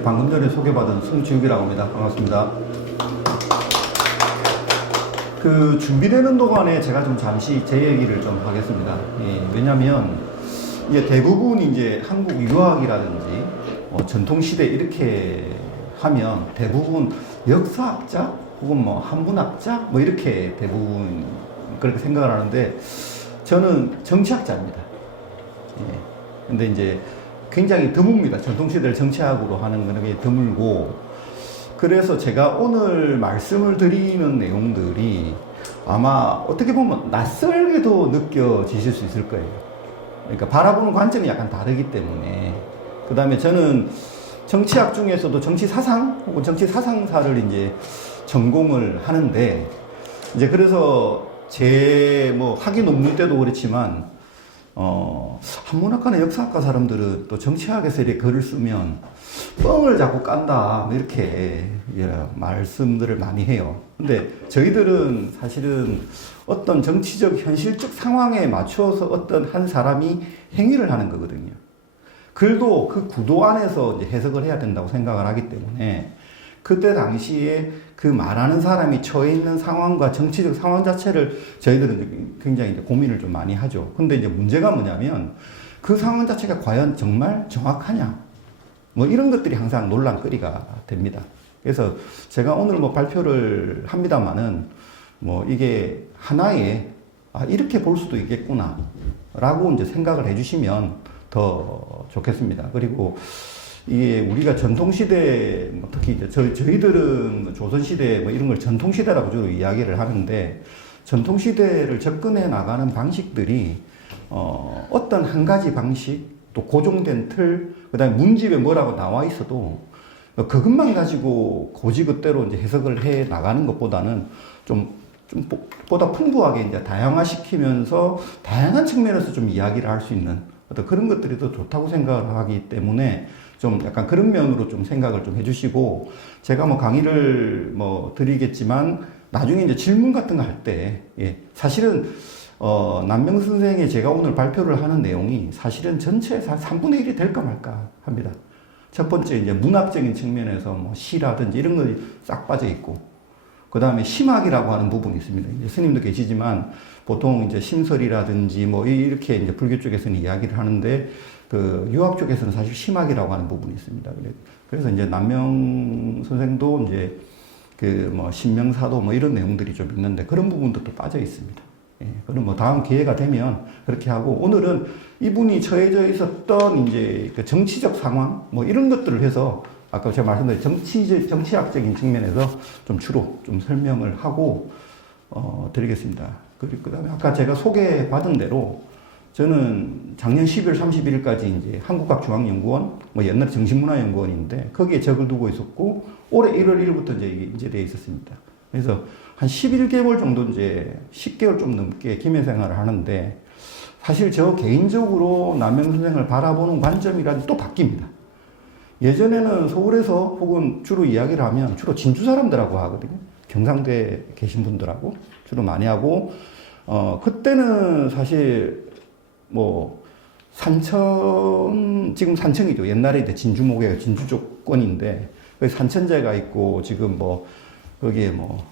방금 전에 소개받은 송지욱이라고 합니다. 반갑습니다. 그 준비되는 동안에 제가 좀 잠시 제 얘기를 좀 하겠습니다. 왜냐면 이게 대부분 이제 한국 유학이라든지 전통시대 이렇게 하면 대부분 역사학자 혹은 뭐 한문학자 뭐 이렇게 대부분 그렇게 생각을 하는데 저는 정치학자입니다. 근데 이제 굉장히 드뭅니다. 전통시대를 정치학으로 하는 거는 게 드물고, 그래서 제가 오늘 말씀을 드리는 내용들이 아마 어떻게 보면 낯설게도 느껴지실 수 있을 거예요. 그러니까 바라보는 관점이 약간 다르기 때문에. 그 다음에 저는 정치학 중에서도 정치사상 혹은 정치사상사를 이제 전공을 하는데, 이제 그래서 제 뭐 학위 논문 때도 그렇지만 한문학과나 역사학과 사람들은 또 정치학에서 이렇게 글을 쓰면 뻥을 자꾸 깐다 뭐 이렇게 말씀들을 많이 해요. 근데 저희들은 사실은 어떤 정치적 현실적 상황에 맞춰서 어떤 한 사람이 행위를 하는 거거든요. 글도 그 구도 안에서 이제 해석을 해야 된다고 생각을 하기 때문에 그때 당시에 그 말하는 사람이 처해 있는 상황과 정치적 상황 자체를 저희들은 굉장히 이제 고민을 좀 많이 하죠. 근데 이제 문제가 뭐냐면 그 상황 자체가 과연 정말 정확하냐? 뭐 이런 것들이 항상 논란거리가 됩니다. 그래서 제가 오늘 뭐 발표를 합니다만은 뭐 이게 하나의 이렇게 볼 수도 있겠구나 라고 이제 생각을 해주시면 더 좋겠습니다. 그리고 이게 우리가 전통시대, 특히 이제 저희들은 조선시대 뭐 이런 걸 전통시대라고 주로 이야기를 하는데, 전통시대를 접근해 나가는 방식들이, 어떤 한 가지 방식, 또 고정된 틀, 그 다음에 문집에 뭐라고 나와 있어도 그것만 가지고 고지그대로 이제 해석을 해 나가는 것보다는 보다 풍부하게 이제 다양화시키면서 다양한 측면에서 좀 이야기를 할 수 있는 어떤 그런 것들이 더 좋다고 생각을 하기 때문에 좀 약간 그런 면으로 좀 생각을 좀 해주시고, 제가 뭐 강의를 뭐 드리겠지만 나중에 이제 질문 같은 거 할 때, 사실은 남명 선생의 제가 오늘 발표를 하는 내용이 사실은 전체에서 한 3분의 1이 될까 말까 합니다. 첫 번째 이제 문학적인 측면에서 뭐 시라든지 이런 것이 싹 빠져 있고, 그 다음에 심학이라고 하는 부분이 있습니다. 이제 스님도 계시지만 보통 이제 심설이라든지 뭐 이렇게 이제 불교 쪽에서는 이야기를 하는데, 그 유학 쪽에서는 사실 심학이라고 하는 부분이 있습니다. 그래서 이제 남명 선생도 이제 그 뭐 신명사도 뭐 이런 내용들이 좀 있는데 그런 부분도 또 빠져 있습니다. 그럼 뭐 다음 기회가 되면 그렇게 하고, 오늘은 이분이 처해져 있었던 이제 그 정치적 상황 뭐 이런 것들을 해서 아까 제가 말씀드린 정치학적인 측면에서 좀 주로 좀 설명을 하고 드리겠습니다. 그리고 그다음에 아까 제가 소개받은 대로 저는 작년 12월 31일까지 이제 한국학중앙연구원, 뭐 옛날에 정신문화연구원인데 거기에 적을 두고 있었고, 올해 1월 1일부터 이제 이게 인제되어 있었습니다. 그래서 한 11개월 정도 이제 10개월 좀 넘게 김해 생활을 하는데, 사실 저 개인적으로 남명 선생을 바라보는 관점이란 또 바뀝니다. 예전에는 서울에서 혹은 주로 이야기를 하면 주로 진주 사람들하고 하거든요. 경상도에 계신 분들하고 주로 많이 하고, 그때는 사실 뭐 산천, 지금 산청이죠. 옛날에 이제 진주목에 진주 쪽권인데 거기 산천제가 있고, 지금 뭐 거기에 뭐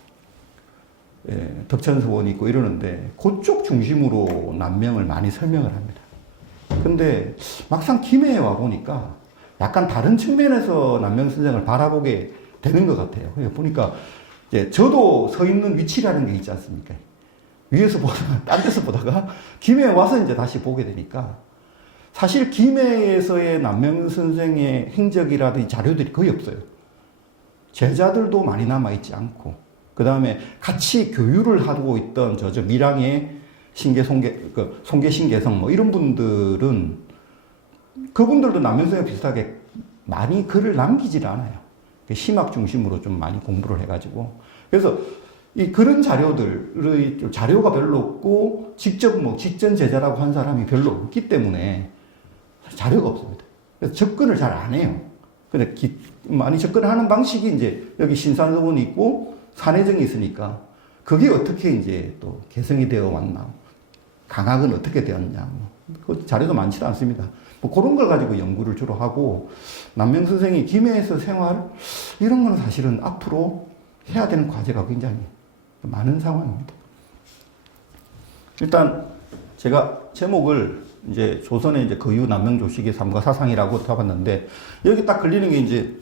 덕천서원이 있고 이러는데 그쪽 중심으로 남명을 많이 설명을 합니다. 근데 막상 김해에 와 보니까 약간 다른 측면에서 남명 선생을 바라보게 되는 것 같아요. 보니까 이제 저도 서 있는 위치라는 게 있지 않습니까? 위에서 보다가, 딴 데서 보다가 김해에 와서 이제 다시 보게 되니까, 사실 김해에서의 남명 선생의 행적이라든지 자료들이 거의 없어요. 제자들도 많이 남아있지 않고, 그 다음에 같이 교유를 하고 있던 저 밀양의 송계 신계성 뭐 이런 분들은 그분들도 남명 선생 비슷하게 많이 글을 남기질 않아요. 심학 중심으로 좀 많이 공부를 해가지고. 그래서 그런 자료들의 자료가 별로 없고, 직접 뭐 직전 제자라고 한 사람이 별로 없기 때문에 자료가 없습니다. 그래서 접근을 잘 안 해요. 근데 많이 접근하는 방식이 이제 여기 신산서원이 있고 산해정이 있으니까 그게 어떻게 이제 또 개성이 되어 왔나, 강학은 어떻게 되었냐, 그 자료도 많지도 않습니다. 뭐 그런 걸 가지고 연구를 주로 하고, 남명 선생이 김해에서 생활, 이런 거는 사실은 앞으로 해야 되는 과제가 굉장히 많은 상황입니다. 일단, 제가 제목을 이제 조선의 이제 거유 남명 조식의 삶과 사상이라고 잡았는데, 여기 딱 걸리는 게 이제,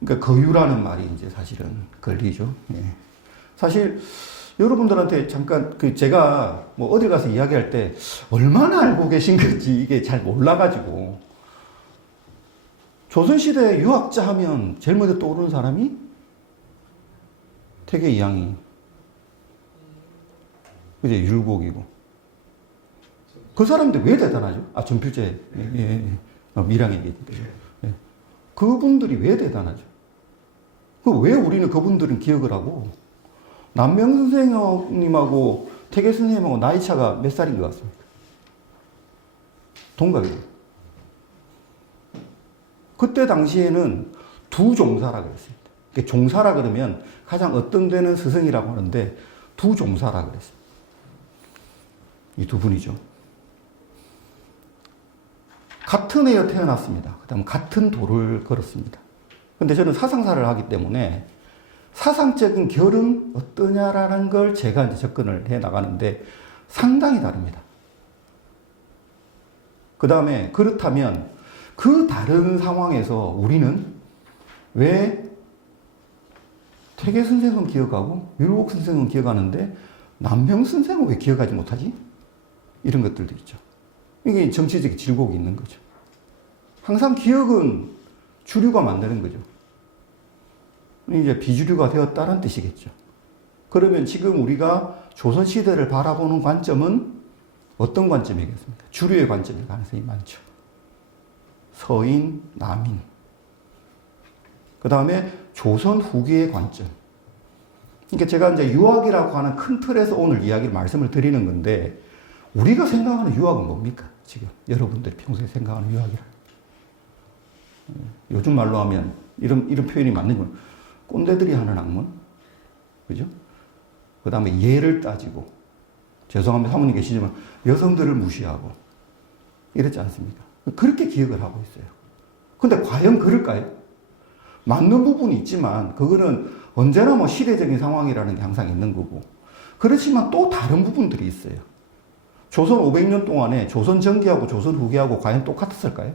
그러니까 거유라는 말이 이제 사실은 걸리죠. 예. 사실, 여러분들한테 잠깐 제가 뭐 어디 가서 이야기할 때 얼마나 알고 계신 건지 이게 잘 몰라가지고, 조선시대 유학자 하면 제일 먼저 떠오르는 사람이 태계 이항이, 이제 율곡이고, 그 사람들 왜 대단하죠? 전필제, 밀양의 얘기죠. 예. 그분들이 왜 대단하죠? 왜 우리는 그분들은 기억을 하고, 남명 선생님하고 태계 선생님하고 나이 차가 몇 살인 것 같습니까? 동갑이에요. 그때 당시에는 두 종사라 그랬습니다. 종사라 그러면 가장 어떤 데는 스승이라고 하는데 두 종사라 그랬습니다. 이 두 분이죠. 같은 해에 태어났습니다. 그 다음 같은 도를 걸었습니다. 근데 저는 사상사를 하기 때문에 사상적인 결은 어떠냐라는 걸 제가 이제 접근을 해 나가는데 상당히 다릅니다. 그 다음에 그렇다면 그 다른 상황에서 우리는 왜 태계 선생은 기억하고 율곡 선생은 기억하는데 남명 선생은 왜 기억하지 못하지? 이런 것들도 있죠. 이게 정치적 질곡이 있는 거죠. 항상 기억은 주류가 만드는 거죠. 이제 비주류가 되었다는 뜻이겠죠. 그러면 지금 우리가 조선시대를 바라보는 관점은 어떤 관점이겠습니까? 주류의 관점일 가능성이 많죠. 서인, 남인. 그 다음에 조선 후기의 관점. 그러니까 제가 이제 유학이라고 하는 큰 틀에서 오늘 이야기를 말씀을 드리는 건데, 우리가 생각하는 유학은 뭡니까? 지금 여러분들이 평소에 생각하는 유학이라. 요즘 말로 하면 이런 표현이 맞는 건 꼰대들이 하는 학문, 그죠? 그 다음에 예를 따지고, 죄송합니다, 사모님 계시지만 여성들을 무시하고 이랬지 않습니까? 그렇게 기억을 하고 있어요. 근데 과연 그럴까요? 맞는 부분이 있지만 그거는 언제나 뭐 시대적인 상황이라는 게 항상 있는 거고, 그렇지만 또 다른 부분들이 있어요. 조선 500년 동안에 조선 전기하고 조선 후기하고 과연 똑같았을까요?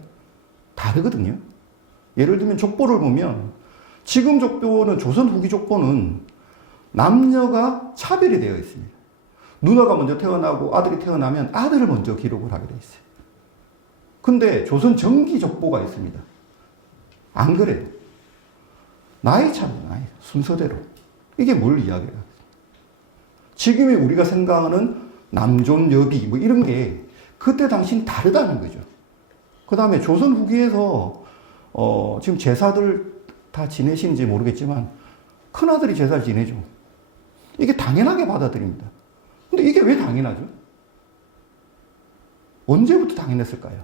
다르거든요. 예를 들면 족보를 보면 지금 족보는, 조선 후기 족보는 남녀가 차별이 되어 있습니다. 누나가 먼저 태어나고 아들이 태어나면 아들을 먼저 기록을 하게 되어 있어요. 근데 조선 전기 족보가 있습니다. 안 그래요. 나이 차입니다. 나이 순서대로. 이게 뭘 이야기해요? 지금의 우리가 생각하는 남존 여비 뭐 이런 게 그때 당시는 다르다는 거죠. 그 다음에 조선 후기에서 지금 제사들 다 지내시는지 모르겠지만 큰아들이 제사를 지내죠. 이게 당연하게 받아들입니다. 근데 이게 왜 당연하죠? 언제부터 당연했을까요?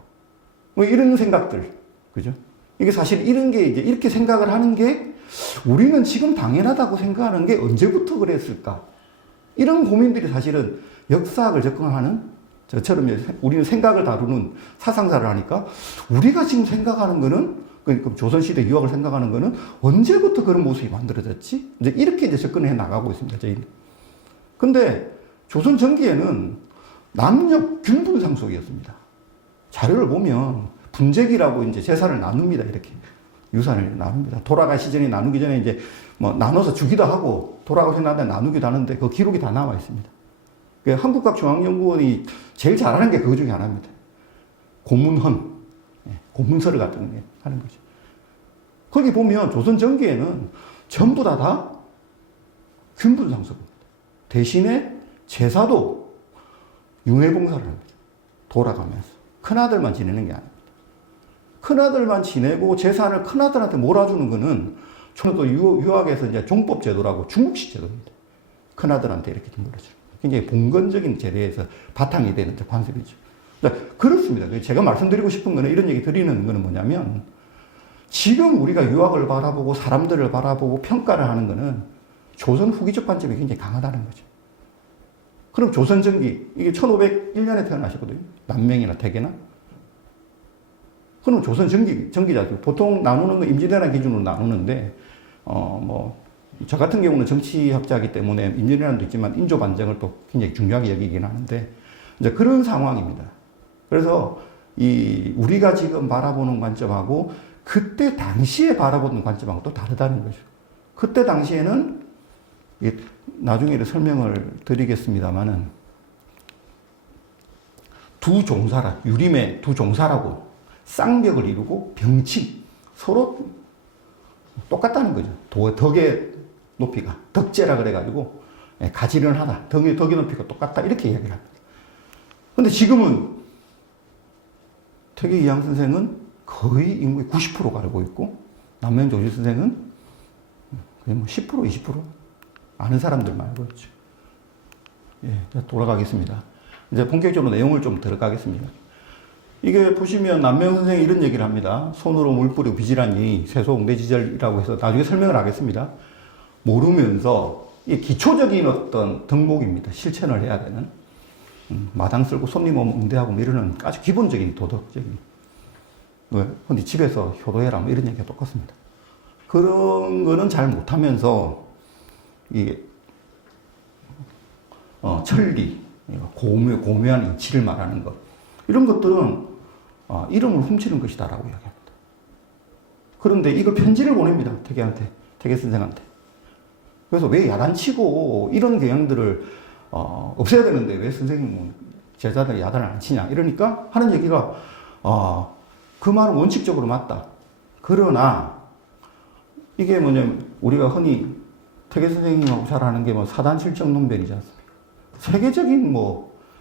뭐 이런 생각들, 그죠? 이게 사실 이런 게 이제 이렇게 생각을 하는 게 우리는 지금 당연하다고 생각하는 게 언제부터 그랬을까? 이런 고민들이 사실은 역사학을 접근하는 저처럼 우리는 생각을 다루는 사상사를 하니까 우리가 지금 생각하는 거는, 그러니까 조선시대 유학을 생각하는 거는 언제부터 그런 모습이 만들어졌지? 이제 이렇게 이제 접근해 나가고 있습니다, 저희는. 근데 조선 전기에는 남녀 균분 상속이었습니다. 자료를 보면 분재기라고 이제 재산을 나눕니다, 이렇게. 유산을 나눕니다. 돌아가시 전에 나누기 전에 이제 뭐 나눠서 주기도 하고 돌아가신 다음에 나누기도 하는데 그 기록이 다 나와 있습니다. 한국과학중앙연구원이 제일 잘하는 게 그거 중에 하나입니다. 고문헌, 고문서를 갖다는 게 하는 거죠. 거기 보면 조선 전기에는 전부 다 균분상속입니다. 대신에 제사도 융회봉사를 합니다. 돌아가면서. 큰아들만 지내는 게 아닙니다. 큰아들만 지내고 재산을 큰아들한테 몰아주는 거는 또 유학에서 이제 종법 제도라고 중국식 제도입니다. 큰아들한테 이렇게 몰아주는. 굉장히 봉건적인 제도에서 바탕이 되는 관습이죠. 그렇습니다. 제가 말씀드리고 싶은 거는, 이런 얘기 드리는 거는 뭐냐면, 지금 우리가 유학을 바라보고 사람들을 바라보고 평가를 하는 거는 조선 후기적 관점이 굉장히 강하다는 거죠. 그럼 조선전기, 이게 1501년에 태어나셨거든요. 남명이나 태계나. 그럼 조선전기자. 보통 나누는 건 임진왜란 기준으로 나누는데, 저 같은 경우는 정치학자이기 때문에 임진왜란도 있지만 인조반정을 또 굉장히 중요하게 여기긴 하는데, 이제 그런 상황입니다. 그래서 우리가 지금 바라보는 관점하고 그때 당시에 바라보는 관점하고 또 다르다는 거죠. 그때 당시에는 나중에 설명을 드리겠습니다만은 두 종사라, 유림의 두 종사라고 쌍벽을 이루고 병칭 서로 똑같다는 거죠. 덕의 높이가 덕제라 그래가지고 가지런하다, 덕의 높이가 똑같다 이렇게 이야기를 합니다. 근데 지금은 태계 이항 선생은 거의 인구의 90%가 알고 있고 남명조지 선생은 거의 10%, 20% 아는 사람들만 알고 있죠. 돌아가겠습니다. 이제 본격적으로 내용을 좀 들어가겠습니다. 이게 보시면 남명 선생이 이런 얘기를 합니다. 손으로 물 뿌리고 비지라니 세소옹대지절이라고 해서 나중에 설명을 하겠습니다. 모르면서 이 기초적인 어떤 덕목입니다. 실천을 해야 되는. 마당 쓸고 손님 오면 응대하고 뭐 이러는 아주 기본적인 도덕적인. 근데 집에서 효도해라 뭐 이런 얘기가 똑같습니다. 그런 거는 잘 못하면서 이게 천리, 고묘한 이치를 말하는 것 이런 것들은 이름을 훔치는 것이다라고 이야기합니다. 그런데 이걸 편지를 보냅니다. 태계 선생한테. 그래서 왜 야단치고 이런 경향들을 없애야 되는데 왜 선생님은 제자들 야단을 안 치냐 이러니까 하는 얘기가 그 말은 원칙적으로 맞다. 그러나 이게 뭐냐면 우리가 흔히 태계 선생님하고 잘 아는 게 사단칠정 논변이지 않습니까? 세계적인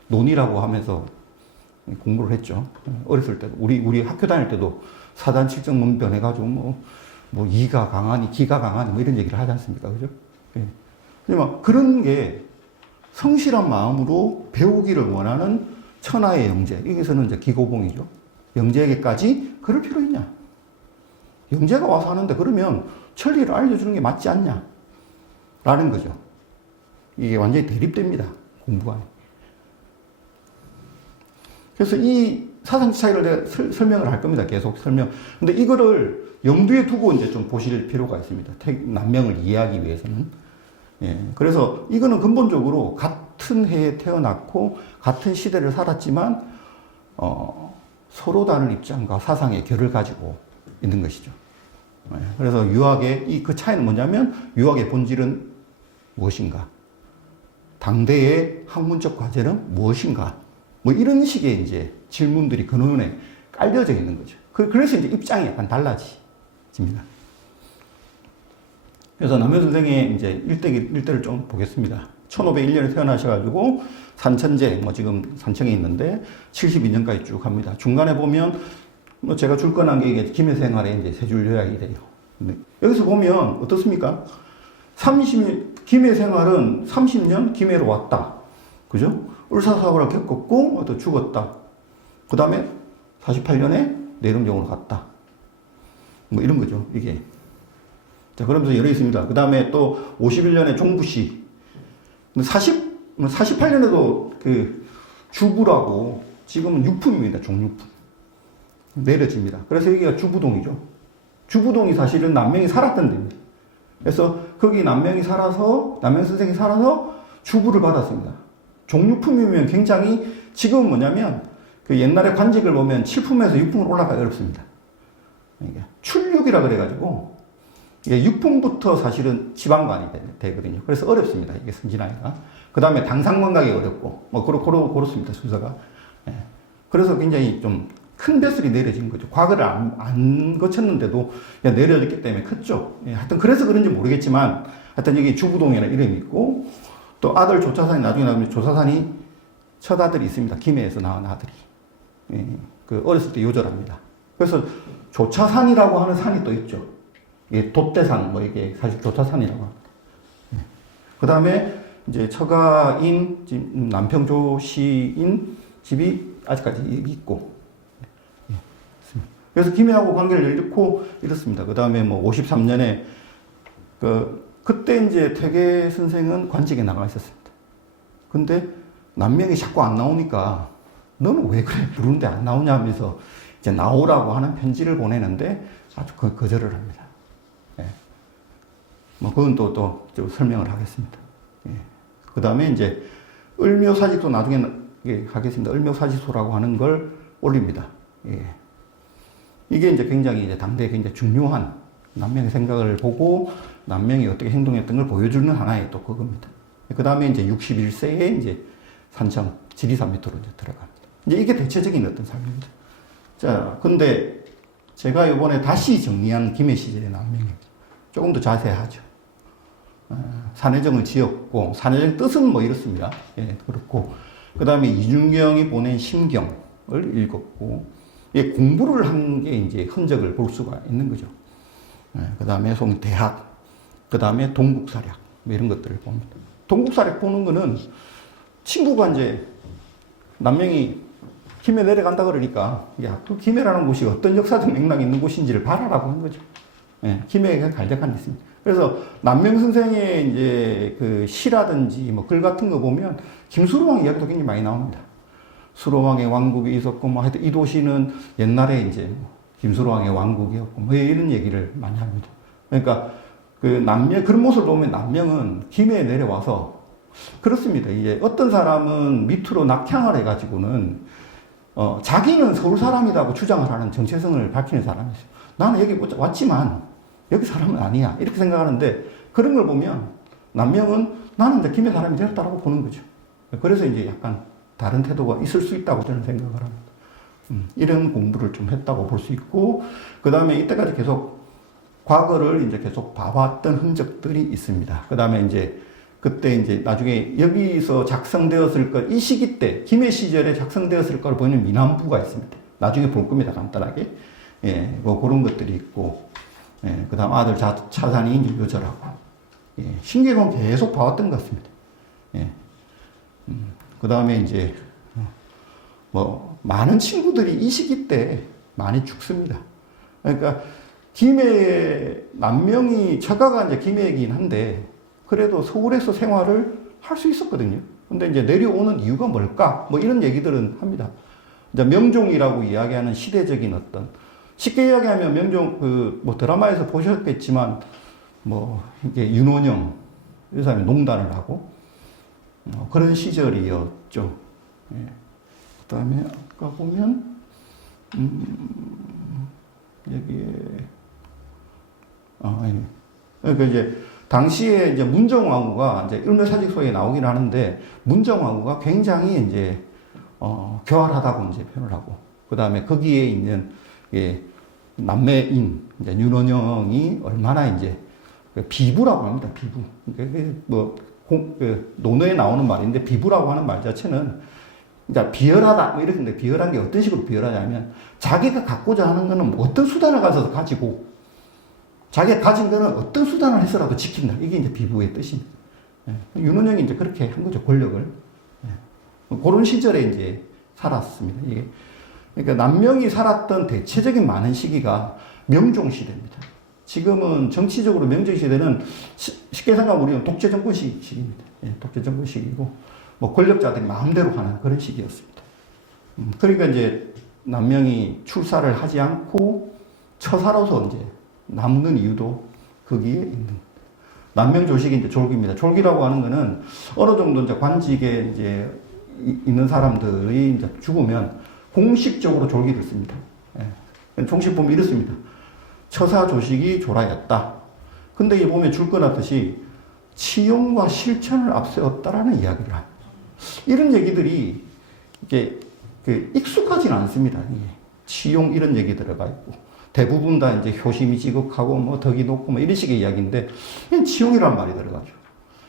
논의라고 하면서 공부를 했죠. 어렸을 때도 우리 학교 다닐 때도 사단칠정 논변 해가지고 이가 강하니 기가 강하니 이런 얘기를 하지 않습니까? 그죠? 그런 게 성실한 마음으로 배우기를 원하는 천하의 영재, 여기서는 이제 기고봉이죠. 영재에게까지 그럴 필요 있냐? 영재가 와서 하는데 그러면 천리를 알려주는 게 맞지 않냐? 라는 거죠. 이게 완전히 대립됩니다. 공부가. 그래서 이 사상 차이를 내가 설명을 할 겁니다. 계속 설명. 근데 이거를 염두에 두고 이제 좀 보실 필요가 있습니다. 남명을 이해하기 위해서는. 그래서 이거는 근본적으로 같은 해에 태어났고 같은 시대를 살았지만 서로 다른 입장과 사상의 결을 가지고 있는 것이죠. 그래서 유학의 그 차이는 뭐냐면 유학의 본질은 무엇인가? 당대의 학문적 과제는 무엇인가? 이런 식의 이제 질문들이 근원에 깔려져 있는 거죠. 그래서 이제 입장이 약간 달라집니다. 그래서 남명 선생의 이제 일대를 좀 보겠습니다. 1501년에 태어나셔가지고 산천제, 지금 산청에 있는데 72년까지 쭉 합니다. 중간에 보면 제가 줄 건한 게 김해 생활에 이제 세 줄 요약이 돼요. 여기서 보면 어떻습니까? 김해 생활은 30년 김해로 왔다. 그죠? 을사사고를 겪었고, 또 죽었다. 그 다음에 48년에 내릉정으로 갔다. 이런 거죠, 이게. 자, 그러면서 열어 있습니다. 그 다음에 또 51년에 종부시. 48년에도 주부라고, 지금은 육품입니다, 종육품. 내려집니다. 그래서 여기가 주부동이죠. 주부동이 사실은 남명이 살았던 데입니다. 그래서 거기 남명 선생이 살아서 주부를 받았습니다. 종육품이면 굉장히, 지금은 뭐냐면, 옛날에 관직을 보면 7품에서 6품으로 올라가기 어렵습니다. 출육이라 그래가지고, 이게 6품부터 사실은 지방관이 되거든요. 그래서 어렵습니다. 이게 승진하기가. 그 다음에 당상관 가기 어렵고, 그렇습니다. 순서가. 그래서 굉장히 좀 큰 뱃슬이 내려진 거죠. 과거를 안 거쳤는데도 내려졌기 때문에 컸죠. 하여튼 그래서 그런지 모르겠지만, 하여튼 여기 주부동이라는 이름이 있고, 또 아들 조차산이 나중에 나오면 조차산이 첫 아들이 있습니다. 김해에서 낳은 아들이. 어렸을 때 요절합니다. 그래서 조차산이라고 하는 산이 또 있죠. 이게 돛대산, 이게 사실 조차산이라고 합니다. 그 다음에 이제 처가인, 남평조 시인 집이 아직까지 있고. 그래서 김해하고 관계를 잃고 이렇습니다. 그 다음에 53년에, 그때 이제 태계 선생은 관직에 나가 있었습니다. 근데 남명이 자꾸 안 나오니까 너는 왜 그래? 부르는데 안 나오냐 하면서 이제 나오라고 하는 편지를 보내는데 아주 거절을 합니다. 예. 뭐, 그건 또 설명을 하겠습니다. 예. 그 다음에 이제 을묘사직도 나중에 하겠습니다. 을묘사직소라고 하는 걸 올립니다. 예. 이게 이제 굉장히 이제 당대에 굉장히 중요한 남명의 생각을 보고 남명이 어떻게 행동했던 걸 보여주는 하나의 또 그겁니다. 그 다음에 이제 61세에 이제 산청 지리산 밑으로 이제 들어갑니다. 이제 이게 대체적인 어떤 삶입니다. 자, 근데 제가 이번에 다시 정리한 김해 시절의 남명입니다. 조금 더 자세하죠. 산해정을 지었고, 산해정 뜻은 뭐 이렇습니다. 예, 그렇고. 그 다음에 이준경이 보낸 심경을 읽었고, 예, 공부를 한 게 이제 흔적을 볼 수가 있는 거죠. 예, 그 다음에 대학, 그 다음에 동국사략, 뭐 이런 것들을 봅니다. 동국사략 보는 거는 친구가 이제 남명이 김해 내려간다 그러니까, 야, 그 김해라는 곳이 어떤 역사적 맥락이 있는 곳인지를 봐라라고 한 거죠. 예, 김해에 갈대간이 있습니다. 그래서 남명 선생의 이제 그 시라든지 뭐 글 같은 거 보면 김수로왕 이야기도 굉장히 많이 나옵니다. 수로왕의 왕국이 있었고, 뭐 하여튼 이 도시는 옛날에 이제 김수로왕의 왕국이었고, 뭐 이런 얘기를 많이 합니다. 그러니까 그 남명, 그런 모습을 보면 남명은 김해에 내려와서 그렇습니다. 이제 어떤 사람은 밑으로 낙향을 해가지고는 자기는 서울 사람이라고 주장을 하는 정체성을 밝히는 사람이 있어요. 나는 여기 왔지만 여기 사람은 아니야. 이렇게 생각하는데 그런 걸 보면 남명은 나는 이제 김해 사람이 되었다라고 보는 거죠. 그래서 이제 약간 다른 태도가 있을 수 있다고 저는 생각을 합니다. 이런 공부를 좀 했다고 볼 수 있고, 그 다음에 이때까지 계속 과거를 이제 계속 봐왔던 흔적들이 있습니다. 그 다음에 이제 그때 이제 나중에 여기서 작성되었을 것, 이 시기 때, 김해 시절에 작성되었을 걸 보이는 민안부가 있습니다. 나중에 볼 겁니다, 간단하게. 예, 뭐 그런 것들이 있고, 예, 그 다음 아들 차산이 이제 요절하고, 예, 신기록은 계속 봐왔던 것 같습니다. 예. 그 다음에 이제, 뭐, 많은 친구들이 이 시기 때 많이 죽습니다. 그러니까, 김해, 남명이, 처가가 이제 김해이긴 한데, 그래도 서울에서 생활을 할 수 있었거든요. 근데 이제 내려오는 이유가 뭘까? 뭐 이런 얘기들은 합니다. 이제 명종이라고 이야기하는 시대적인 어떤, 쉽게 이야기하면 명종, 뭐 드라마에서 보셨겠지만, 뭐, 이게 윤원영, 이 사람이 농단을 하고, 그런 시절이었죠. 예. 그 다음에 아까 보면, 여기에, 예. 그러니까 이제, 당시에 이제 문정왕후가 이제 을묘사직소에 나오긴 하는데, 문정왕후가 굉장히 이제, 교활하다고 이제 표현을 하고, 그 다음에 거기에 있는, 예, 남매인, 이제 윤원영이 얼마나 이제, 비부라고 합니다, 비부. 뭐, 논어에 나오는 말인데, 비부라고 하는 말 자체는, 그러니까 비열하다, 뭐 이렇게, 비열한 게 어떤 식으로 비열하냐면, 자기가 갖고자 하는 거는 어떤 수단을 가져서 가지고, 자기가 가진 거는 어떤 수단을 해서라도 지킨다. 이게 이제 비부의 뜻입니다. 예. 윤원영이 이제 그렇게 한 거죠, 권력을. 예. 그런 시절에 이제 살았습니다. 이게. 그러니까 남명이 살았던 대체적인 많은 시기가 명종 시대입니다. 지금은 정치적으로 명종 시대는 쉽게 생각하면 우리는 독재 정권 시기입니다. 예, 독재 정권 시기고, 뭐 권력자들이 마음대로 하는 그런 시기였습니다. 그러니까 이제 남명이 출사를 하지 않고 처사로서 이제 남는 이유도 거기에 있는 남명 조식이 이제 졸기입니다. 졸기라고 하는 거는 어느 정도 이제 관직에 이제 있는 사람들이 이제 죽으면 공식적으로 졸기를 씁니다. 예. 종식 보면 이렇습니다. 처사 조식이 졸하였다. 근데 이 보면 줄거놨듯이 치용과 실천을 앞세웠다라는 이야기를 합니다. 이런 얘기들이 이게 익숙하진 않습니다. 치용 이런 얘기 들어가 있고. 대부분 다 이제 효심이 지극하고 뭐 덕이 높고 뭐 이런 식의 이야기인데, 그냥 치용이란 말이 들어가죠.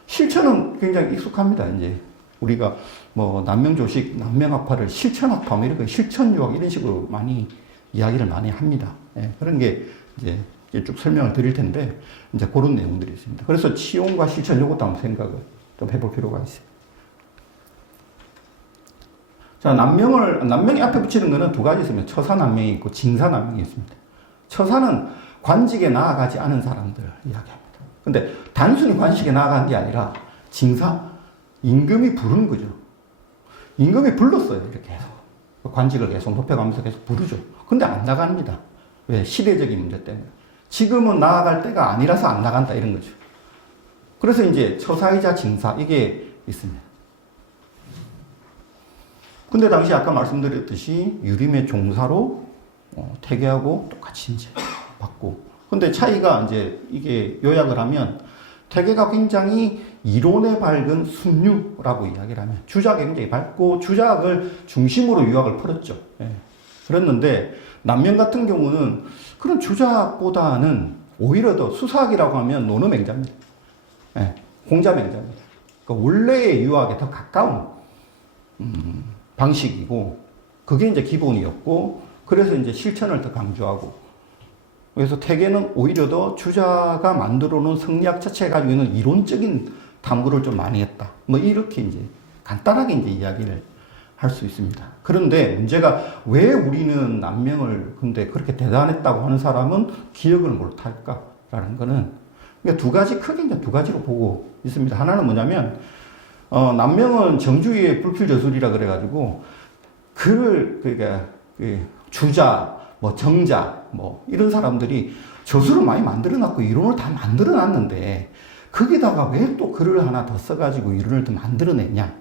실천은 굉장히 익숙합니다. 이제 우리가 뭐 남명조식, 남명학파를 실천학파, 뭐 이런 거 실천유학 이런 식으로 많이 이야기를 많이 합니다. 예, 그런 게 이제 쭉 설명을 드릴 텐데, 이제 그런 내용들이 있습니다. 그래서 치용과 실천 요것도 한번 생각을 좀 해볼 필요가 있어요. 자, 남명이 앞에 붙이는 거는 두 가지 있습니다. 처사남명이 있고 징사남명이 있습니다. 처사는 관직에 나아가지 않은 사람들 이야기합니다. 근데 단순히 관직에 나아간 게 아니라 징사, 임금이 부르는 거죠. 임금이 불렀어요. 이렇게 계속. 관직을 계속 높여가면서 계속 부르죠. 근데 안 나갑니다. 왜? 시대적인 문제 때문에. 지금은 나아갈 때가 아니라서 안 나간다. 이런 거죠. 그래서 이제 처사이자 징사, 이게 있습니다. 근데 당시 아까 말씀드렸듯이 유림의 종사로 태계하고 똑같이 이제 받고. 근데 차이가 이제 이게 요약을 하면 태계가 굉장히 이론에 밝은 순유라고 이야기를 하면 주작에 굉장히 밝고 주작을 중심으로 유학을 풀었죠. 예. 그랬는데 남명 같은 경우는 그런 주작보다는 오히려 더 수사학이라고 하면 논어맹자입니다. 예. 공자맹자입니다. 그러니까 원래의 유학에 더 가까운 방식이고 그게 이제 기본이었고 그래서 이제 실천을 더 강조하고 그래서 태계는 오히려 더 주자가 만들어 놓은 성리학 자체가 가지고 있는 이론적인 탐구를 좀 많이 했다. 뭐 이렇게 이제 간단하게 이제 이야기를 할 수 있습니다. 그런데 문제가 왜 우리는 남명을 근데 그렇게 대단했다고 하는 사람은 기억을 못 할까라는 거는 그러니까 두 가지 크게 이제 두 가지로 보고 있습니다. 하나는 뭐냐면 남명은 정주의 불필저술이라 그래가지고 그러니까 주자 뭐 정자 뭐 이런 사람들이 저술을 많이 만들어놨고 이론을 다 만들어놨는데 거기다가 왜 또 글을 하나 더 써가지고 이론을 더 만들어냈냐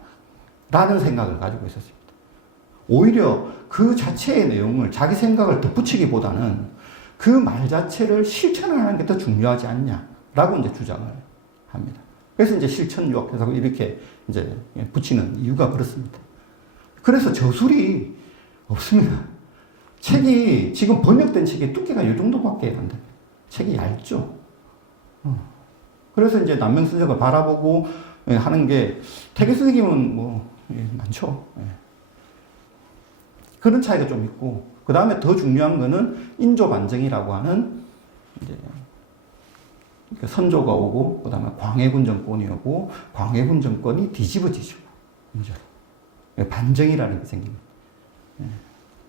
라는 생각을 가지고 있었습니다. 오히려 그 자체의 내용을 자기 생각을 덧붙이기보다는 그 말 자체를 실천하는 게 더 중요하지 않냐라고 이제 주장을 합니다. 그래서 이제 실천 유학해서 이렇게 이제 붙이는 이유가 그렇습니다. 그래서 저술이 없습니다. 책이 지금 번역된 책의 두께가 이 정도밖에 안 돼요. 책이 얇죠. 그래서 이제 남명 선생을 바라보고 하는 게 태계 선생님은 뭐 많죠. 그런 차이가 좀 있고 그 다음에 더 중요한 거는 인조반정이라고 하는 이제 선조가 오고 그 다음에 광해군 정권이 오고 광해군 정권이 뒤집어지죠. 반정이라는 게 생깁니다.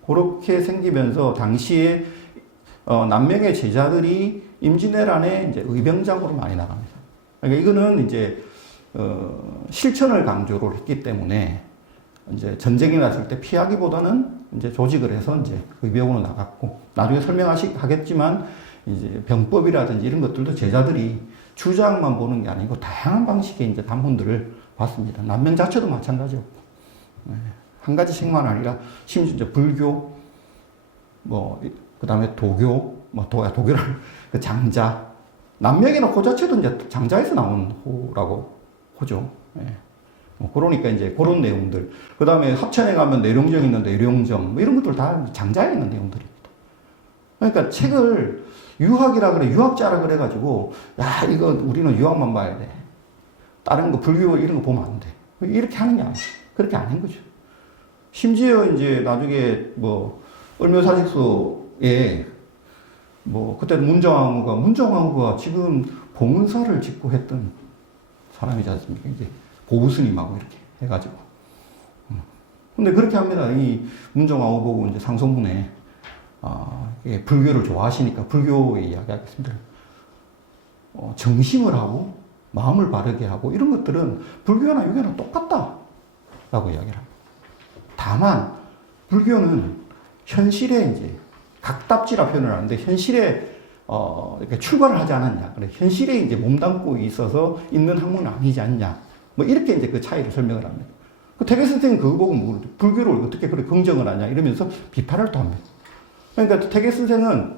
그렇게 생기면서 당시에 남명의 제자들이 임진왜란에 이제 의병장으로 많이 나갑니다. 그러니까 이거는 이제 실천을 강조를 했기 때문에 이제 전쟁이 났을 때 피하기보다는 이제 조직을 해서 이제 의병으로 나갔고 나중에 설명하겠지만 이제 병법이라든지 이런 것들도 제자들이 주장만 보는 게 아니고 다양한 방식의 이제 단문들을 봤습니다. 남명 자체도 마찬가지였고 한 가지 책만 아니라 심지어 이제 불교 뭐 그다음에 도교 뭐 도교를 그 장자 남명이나 그 자체도 이제 장자에서 나온 호라고 호죠. 뭐 그러니까 이제 그런 내용들. 그 다음에 합천에 가면 내룡정 있는 내룡정 뭐 이런 것들 다 장자에 있는 내용들입니다. 그러니까 책을 유학이라 그래 유학자라 그래가지고 야 이거 우리는 유학만 봐야 돼. 다른 거 불교 이런 거 보면 안 돼. 이렇게 하는 게 아니에요. 그렇게 안 한 거죠. 심지어 이제 나중에 뭐 을묘사직서에 뭐 그때 문정왕후가 지금 봉은사를 짓고 했던 사람이지 않습니까? 이제 고우스님하고 이렇게 해가지고. 근데 그렇게 합니다. 이 문정왕후 보고 이제 상소문에 불교를 좋아하시니까 불교의 이야기 하겠습니다. 정심을 하고 마음을 바르게 하고 이런 것들은 불교나 유교나 똑같다라고 이야기를 합니다. 다만 불교는 현실에 이제 각답지라 표현을 하는데 현실에 이렇게 출발을 하지 않았냐. 그래 현실에 이제 몸담고 있어서 있는 학문은 아니지 않냐. 뭐 이렇게 이제 그 차이를 설명을 합니다. 그 태계 선생은 그거 보고 뭐 불교를 어떻게 그렇게 긍정을 하냐 이러면서 비판을 또 합니다. 그러니까 태계 선생은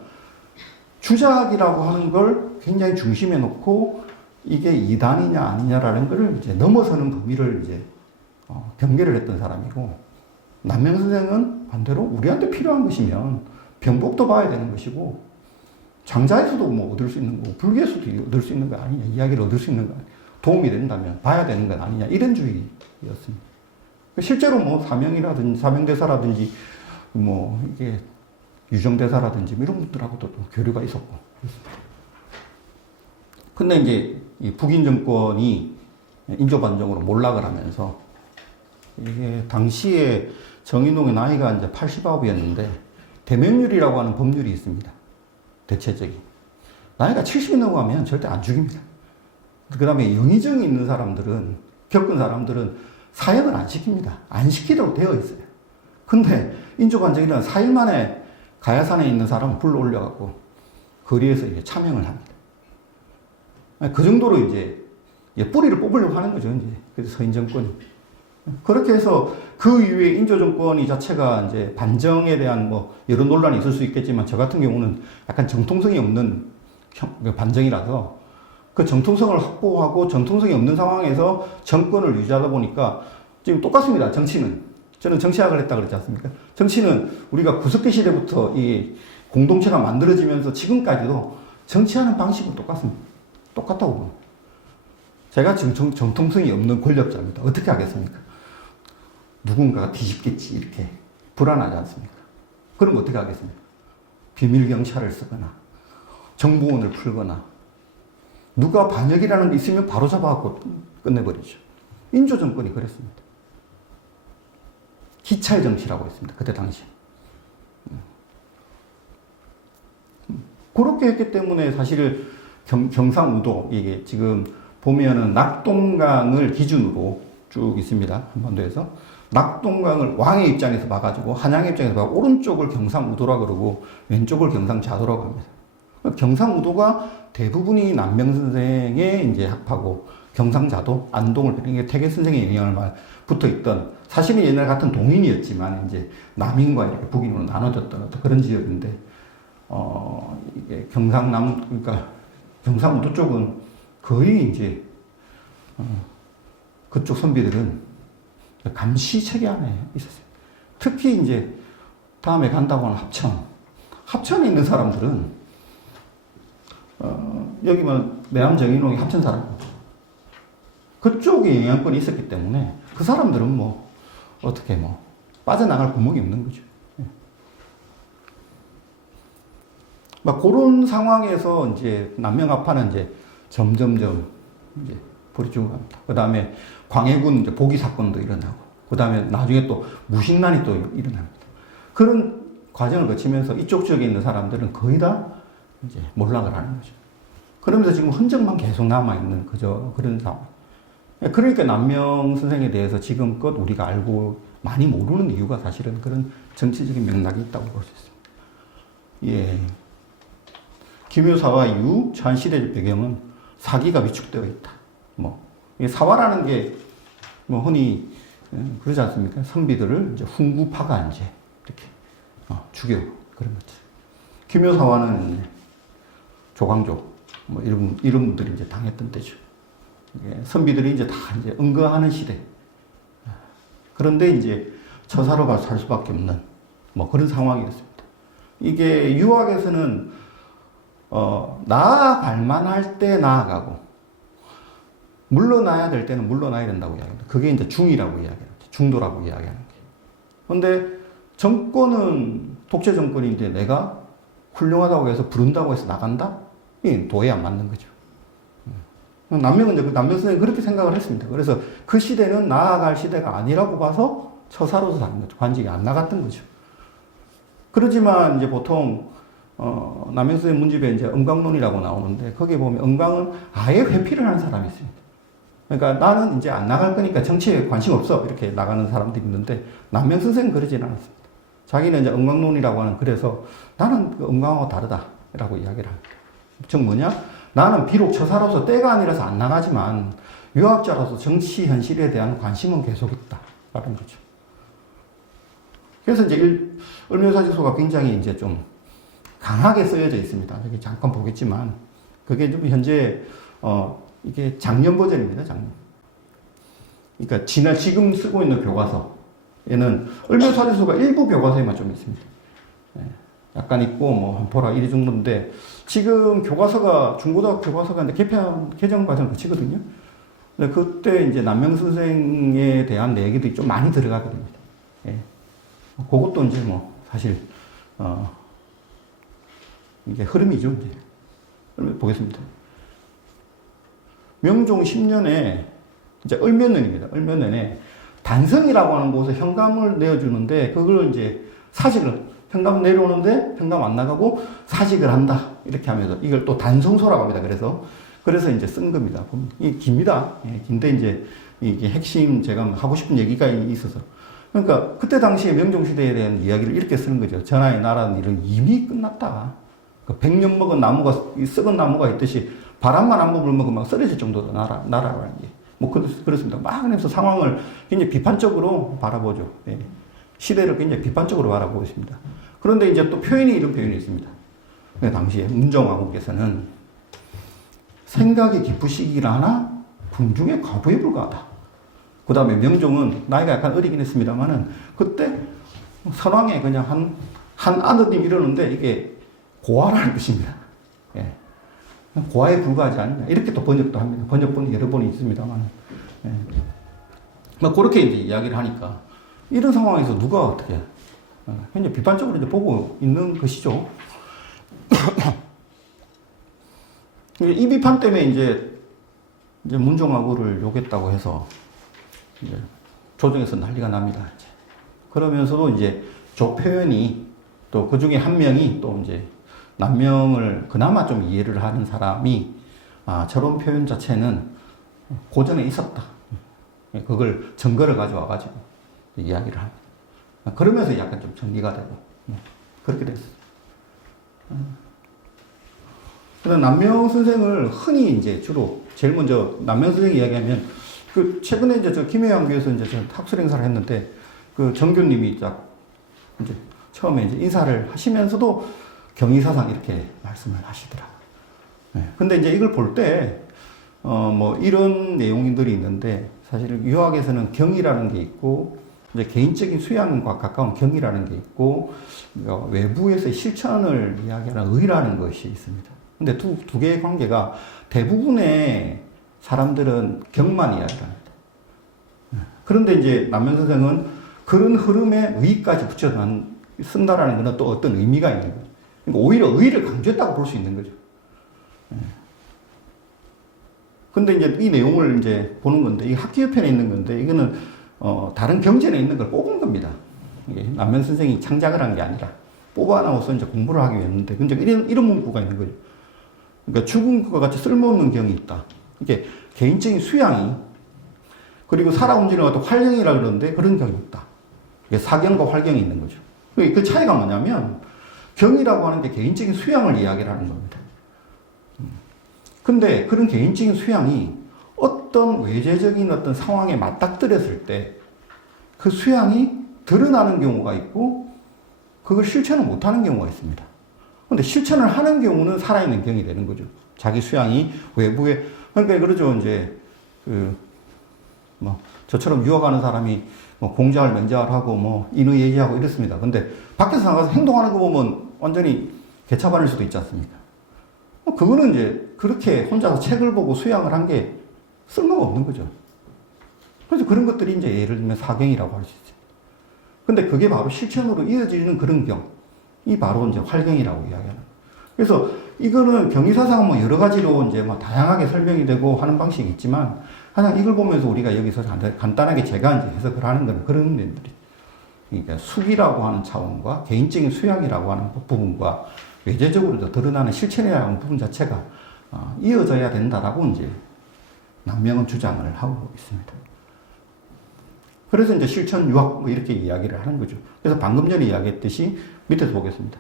주작이라고 하는 걸 굉장히 중심에 놓고 이게 이단이냐 아니냐라는 걸 이제 넘어서는 범위를 이제 경계를 했던 사람이고 남명 선생은 반대로 우리한테 필요한 것이면 병법도 봐야 되는 것이고 장자에서도 뭐 얻을 수 있는 거고 불교에서도 얻을 수 있는 거 아니냐 이야기를 얻을 수 있는 거 아니냐 도움이 된다면 봐야 되는 건 아니냐 이런 주의였습니다. 실제로 뭐 사명이라든지 사명대사라든지 뭐 이게 유정대사라든지 이런 분들하고도 또 교류가 있었고 그렇습니다. 근데 이제 이 북인 정권이 인조반정으로 몰락을 하면서 이게 당시에 정인홍의 나이가 이제 89이었는데 대명률이라고 하는 법률이 있습니다. 대체적인. 나이가 70이 넘어가면 절대 안 죽입니다. 그 다음에 영의정이 있는 사람들은, 겪은 사람들은 사형을 안 시킵니다. 안 시키도록 되어 있어요. 근데 인조반정이는 4일 만에 가야산에 있는 사람을 불러 올려갖고 거리에서 이제 참여를 합니다. 그 정도로 이제 뿌리를 뽑으려고 하는 거죠. 이제. 그래서 서인 정권이. 그렇게 해서 그 이후에 인조 정권이 자체가 이제 반정에 대한 뭐 여러 논란이 있을 수 있겠지만 저 같은 경우는 약간 정통성이 없는 반정이라서 그 정통성을 확보하고 정통성이 없는 상황에서 정권을 유지하다 보니까 지금 똑같습니다. 정치는. 저는 정치학을 했다 그랬지 않습니까? 정치는 우리가 구석기 시대부터 이 공동체가 만들어지면서 지금까지도 정치하는 방식은 똑같습니다. 똑같다고 봅니다. 제가 지금 정통성이 없는 권력자입니다. 어떻게 하겠습니까? 누군가가 뒤집겠지 이렇게 불안하지 않습니까? 그럼 어떻게 하겠습니까? 비밀 경찰을 쓰거나 정보원을 풀거나 누가 반역이라는 게 있으면 바로 잡아갖고 끝내버리죠. 인조 정권이 그랬습니다. 기찰 정치라고 했습니다. 그때 당시. 그렇게 했기 때문에 사실 경상우도 이게 지금 보면은 낙동강을 기준으로 쭉 있습니다. 한반도에서 낙동강을 왕의 입장에서 봐가지고 한양의 입장에서 봐 오른쪽을 경상우도라 그러고 왼쪽을 경상자도라고 합니다. 경상우도가 대부분이 남명 선생의 이제 학파고 경상자도 안동을 이게 태계 선생의 영향을 붙어 있던 사실은 옛날 같은 동인이었지만 이제 남인과 이렇게 북인으로 나눠졌던 그런 지역인데 이게 경상남 그러니까 경상우도 쪽은 거의 이제 그쪽 선비들은 감시 체계 안에 있었어요. 특히 이제 다음에 간다고 하는 합천에 있는 사람들은 여기만 내암 정인홍이 합천 사람 그쪽에 영향권이 있었기 때문에 그 사람들은 뭐 어떻게 뭐 빠져나갈 구멍이 없는 거죠. 막 그런 상황에서 이제 남명합파는 이제 점점점 이제 불이 죽어갑니다. 그 다음에 광해군 이제 보기 사건도 일어나고, 그 다음에 나중에 또 무신난이 또 일어납니다. 그런 과정을 거치면서 이쪽 지역에 있는 사람들은 거의 다 이제 몰락을 하는 거죠. 그러면서 지금 흔적만 계속 남아있는 그런 상황. 그러니까 남명 선생에 대해서 지금껏 우리가 알고 많이 모르는 이유가 사실은 그런 정치적인 맥락이 있다고 볼 수 있습니다. 예. 기묘사화 이후 전시대적 배경은 사기가 위축되어 있다. 사화라는 게 흔히 그러지 않습니까? 선비들을 이제 훈구파가 이제 이렇게 죽여 그런 거죠. 기묘사화는 조광조 이런 분들이 이제 당했던 때죠. 선비들이 이제 다 이제 응거하는 시대. 그런데 이제 처사로 살 수밖에 없는 그런 상황이었습니다. 이게 유학에서는 나아갈 만할 때 나아가고 물러나야 될 때는 물러나야 된다고 이야기합니다. 그게 이제 중이라고 이야기합니다. 중도라고 이야기하는 게. 그런데 정권은 독재 정권인데 내가 훌륭하다고 해서 부른다고 해서 나간다? 이 도에 안 맞는 거죠. 남명은 이제 남명 선생님이 그렇게 생각을 했습니다. 그래서 그 시대는 나아갈 시대가 아니라고 봐서 처사로서 사는 거죠. 관직이 안 나갔던 거죠. 그러지만 이제 보통 남명 선생님 문집에 이제 음강론이라고 나오는데 거기에 보면 음강은 아예 회피를 하는 사람이 있습니다. 그러니까 나는 이제 안 나갈 거니까 정치에 관심 없어 이렇게 나가는 사람들이 있는데 남명 선생은 그러지는 않았습니다. 자기는 이제 음강론이라고 하는 그래서 나는 그 음강하고 다르다라고 이야기를 합니다. 즉 뭐냐? 나는 비록 처사로서 때가 아니라서 안 나가지만 유학자로서 정치 현실에 대한 관심은 계속 있다라는 거죠. 그래서 이제 을묘사직서가 굉장히 이제 좀 강하게 쓰여져 있습니다. 여기 잠깐 보겠지만 그게 좀 현재 이게 작년 버전입니다. 작년. 그러니까 지금 쓰고 있는 교과서에는 을묘사직서가 일부 교과서에만 좀 있습니다. 약간 있고 한 보라 이 정도인데 지금 교과서가 중고등학교 교과서가 이제 개정 과정 거치거든요. 근데 그때 이제 남명 선생에 대한 얘기들이 좀 많이 들어가게 됩니다. 그것도 이제 사실 이게 흐름이죠. 이제 보겠습니다. 명종 10년에 이제 을묘년입니다. 을묘년에 단성이라고 하는 곳에 현감을 내어주는데 그걸 이제 사직을 현감 내려오는데 현감 안 나가고 사직을 한다 이렇게 하면서 이걸 또 단성소라고 합니다. 그래서 이제 쓴 겁니다. 이 깁니다. 긴데 이제 이게 핵심 제가 하고 싶은 얘기가 있어서. 그러니까 그때 당시에 명종시대에 대한 이야기를 이렇게 쓰는 거죠. 전하의 나라는 일은 이미 끝났다. 100년 먹은 나무가, 썩은 나무가 있듯이 바람만 한 번 불면 막 쓰러질 정도로 나라라는 게. 뭐, 그렇습니다. 막 그래서 상황을 굉장히 비판적으로 바라보죠. 예. 시대를 굉장히 비판적으로 바라보고 있습니다. 그런데 이제 또 이런 표현이 있습니다. 당시에 문정왕후께서는 생각이 깊으시기라 하나 궁중의 과부에 불과하다. 그 다음에 명종은 나이가 약간 어리긴 했습니다만은 그때 선왕에 그냥 한 아드님 이러는데 이게 고아라는 뜻입니다. 예. 고아에 불과하지 않냐. 이렇게 또 번역도 합니다. 번역본이 여러 번이 있습니다만. 예. 뭐, 그렇게 이제 이야기를 하니까, 이런 상황에서 누가 어떻게, 굉장히 비판적으로 이제 보고 있는 것이죠. 이 비판 때문에 이제 문종왕후를 욕했다고 해서, 이제 조정에서 난리가 납니다. 이제. 그러면서도 이제 조표현이 또 그 중에 한 명이 또 이제 남명을 그나마 좀 이해를 하는 사람이 저런 표현 자체는 고전에 있었다. 그걸 증거를 가져와가지고 이야기를 합니다. 그러면서 약간 좀 정리가 되고 그렇게 됐어요. 그래서 남명 선생을 흔히 이제 주로 제일 먼저 남명 선생 이야기하면 그 최근에 이제 저 김해왕교에서 이제 저 학술 행사를 했는데 그 정교님이 딱 이제 처음에 이제 인사를 하시면서도 경의사상 이렇게 말씀을 하시더라고요. 네. 근데 이제 이걸 볼 때, 뭐 이런 내용들이 있는데 사실 유학에서는 경이라는 게 있고 이제 개인적인 수양과 가까운 경이라는 게 있고 외부에서의 실천을 이야기하는 의라는 것이 있습니다. 근데 두 개의 관계가 대부분의 사람들은 경만 이야기를 합니다. 그런데 이제 남면 선생은 그런 흐름에 의까지 쓴다라는 것은 또 어떤 의미가 있는 거죠. 그러니까 오히려 의를 강조했다고 볼 수 있는 거죠. 근데 이제 이 내용을 이제 보는 건데, 이 학기여편에 있는 건데, 이거는, 다른 경전에 있는 걸 뽑은 겁니다. 이게 남면 선생이 창작을 한 게 아니라, 뽑아나와서 이제 공부를 하기 위해 했는데, 근데 이런 문구가 있는 거죠. 그러니까 죽은 것과 같이 쓸모없는 경이 있다. 이게 개인적인 수양이, 그리고 살아움직이는 어떤 활경이라 그러는데, 그런 경이 있다. 이게 사경과 활경이 있는 거죠. 그 차이가 뭐냐면, 경이라고 하는 게 개인적인 수양을 이야기를 하는 겁니다. 근데 그런 개인적인 수양이 어떤 외재적인 어떤 상황에 맞닥뜨렸을 때 그 수양이 드러나는 경우가 있고 그걸 실천을 못하는 경우가 있습니다. 근데 실천을 하는 경우는 살아있는 경이 되는 거죠. 자기 수양이 외부에, 그러니까 그러죠. 이제, 저처럼 유학하는 사람이 공자를 명자를 하고 인의 얘기하고 이렇습니다. 근데 밖에서 나가서 행동하는 거 보면 완전히 개차반일 수도 있지 않습니까? 그거는 이제 그렇게 혼자서 책을 보고 수양을 한 게 쓸모가 없는 거죠. 그래서 그런 것들이 이제 예를 들면 사경이라고 할 수 있어요. 근데 그게 바로 실천으로 이어지는 그런 경. 이 바로 이제 활경이라고 이야기하는. 그래서 이거는 경의사상은 뭐 여러 가지로 이제 뭐 다양하게 설명이 되고 하는 방식이 있지만 그냥 이걸 보면서 우리가 여기서 간단하게 제가 이제 해석을 하는 건 그런 면들이. 그러니까 숙이라고 하는 차원과 개인적인 수양이라고 하는 부분과 외재적으로 드러나는 실천이라는 하는 부분 자체가 이어져야 된다라고 이제 남명은 주장을 하고 있습니다. 그래서 이제 실천 유학 이렇게 이야기를 하는 거죠. 그래서 방금 전에 이야기했듯이 밑에서 보겠습니다.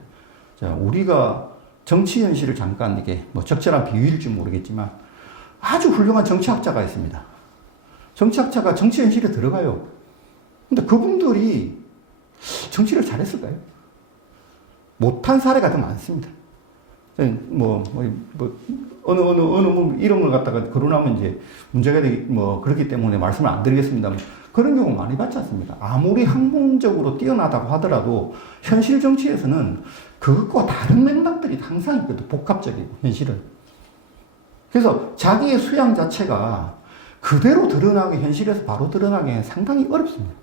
자, 우리가 정치 현실을 잠깐 이게 뭐 적절한 비유일지 모르겠지만 아주 훌륭한 정치학자가 있습니다. 정치학자가 정치 현실에 들어가요. 근데 그분들이 정치를 잘했을까요? 못한 사례가 더 많습니다. 어느 이름을 갖다가 거론하면 이제 문제가 되기, 그렇기 때문에 말씀을 안 드리겠습니다만 그런 경우 많이 봤지 않습니까? 아무리 학문적으로 뛰어나다고 하더라도 현실 정치에서는 그것과 다른 맥락들이 항상 있거든. 복합적이고, 현실은. 그래서 자기의 수양 자체가 그대로 드러나게, 현실에서 바로 드러나기 상당히 어렵습니다.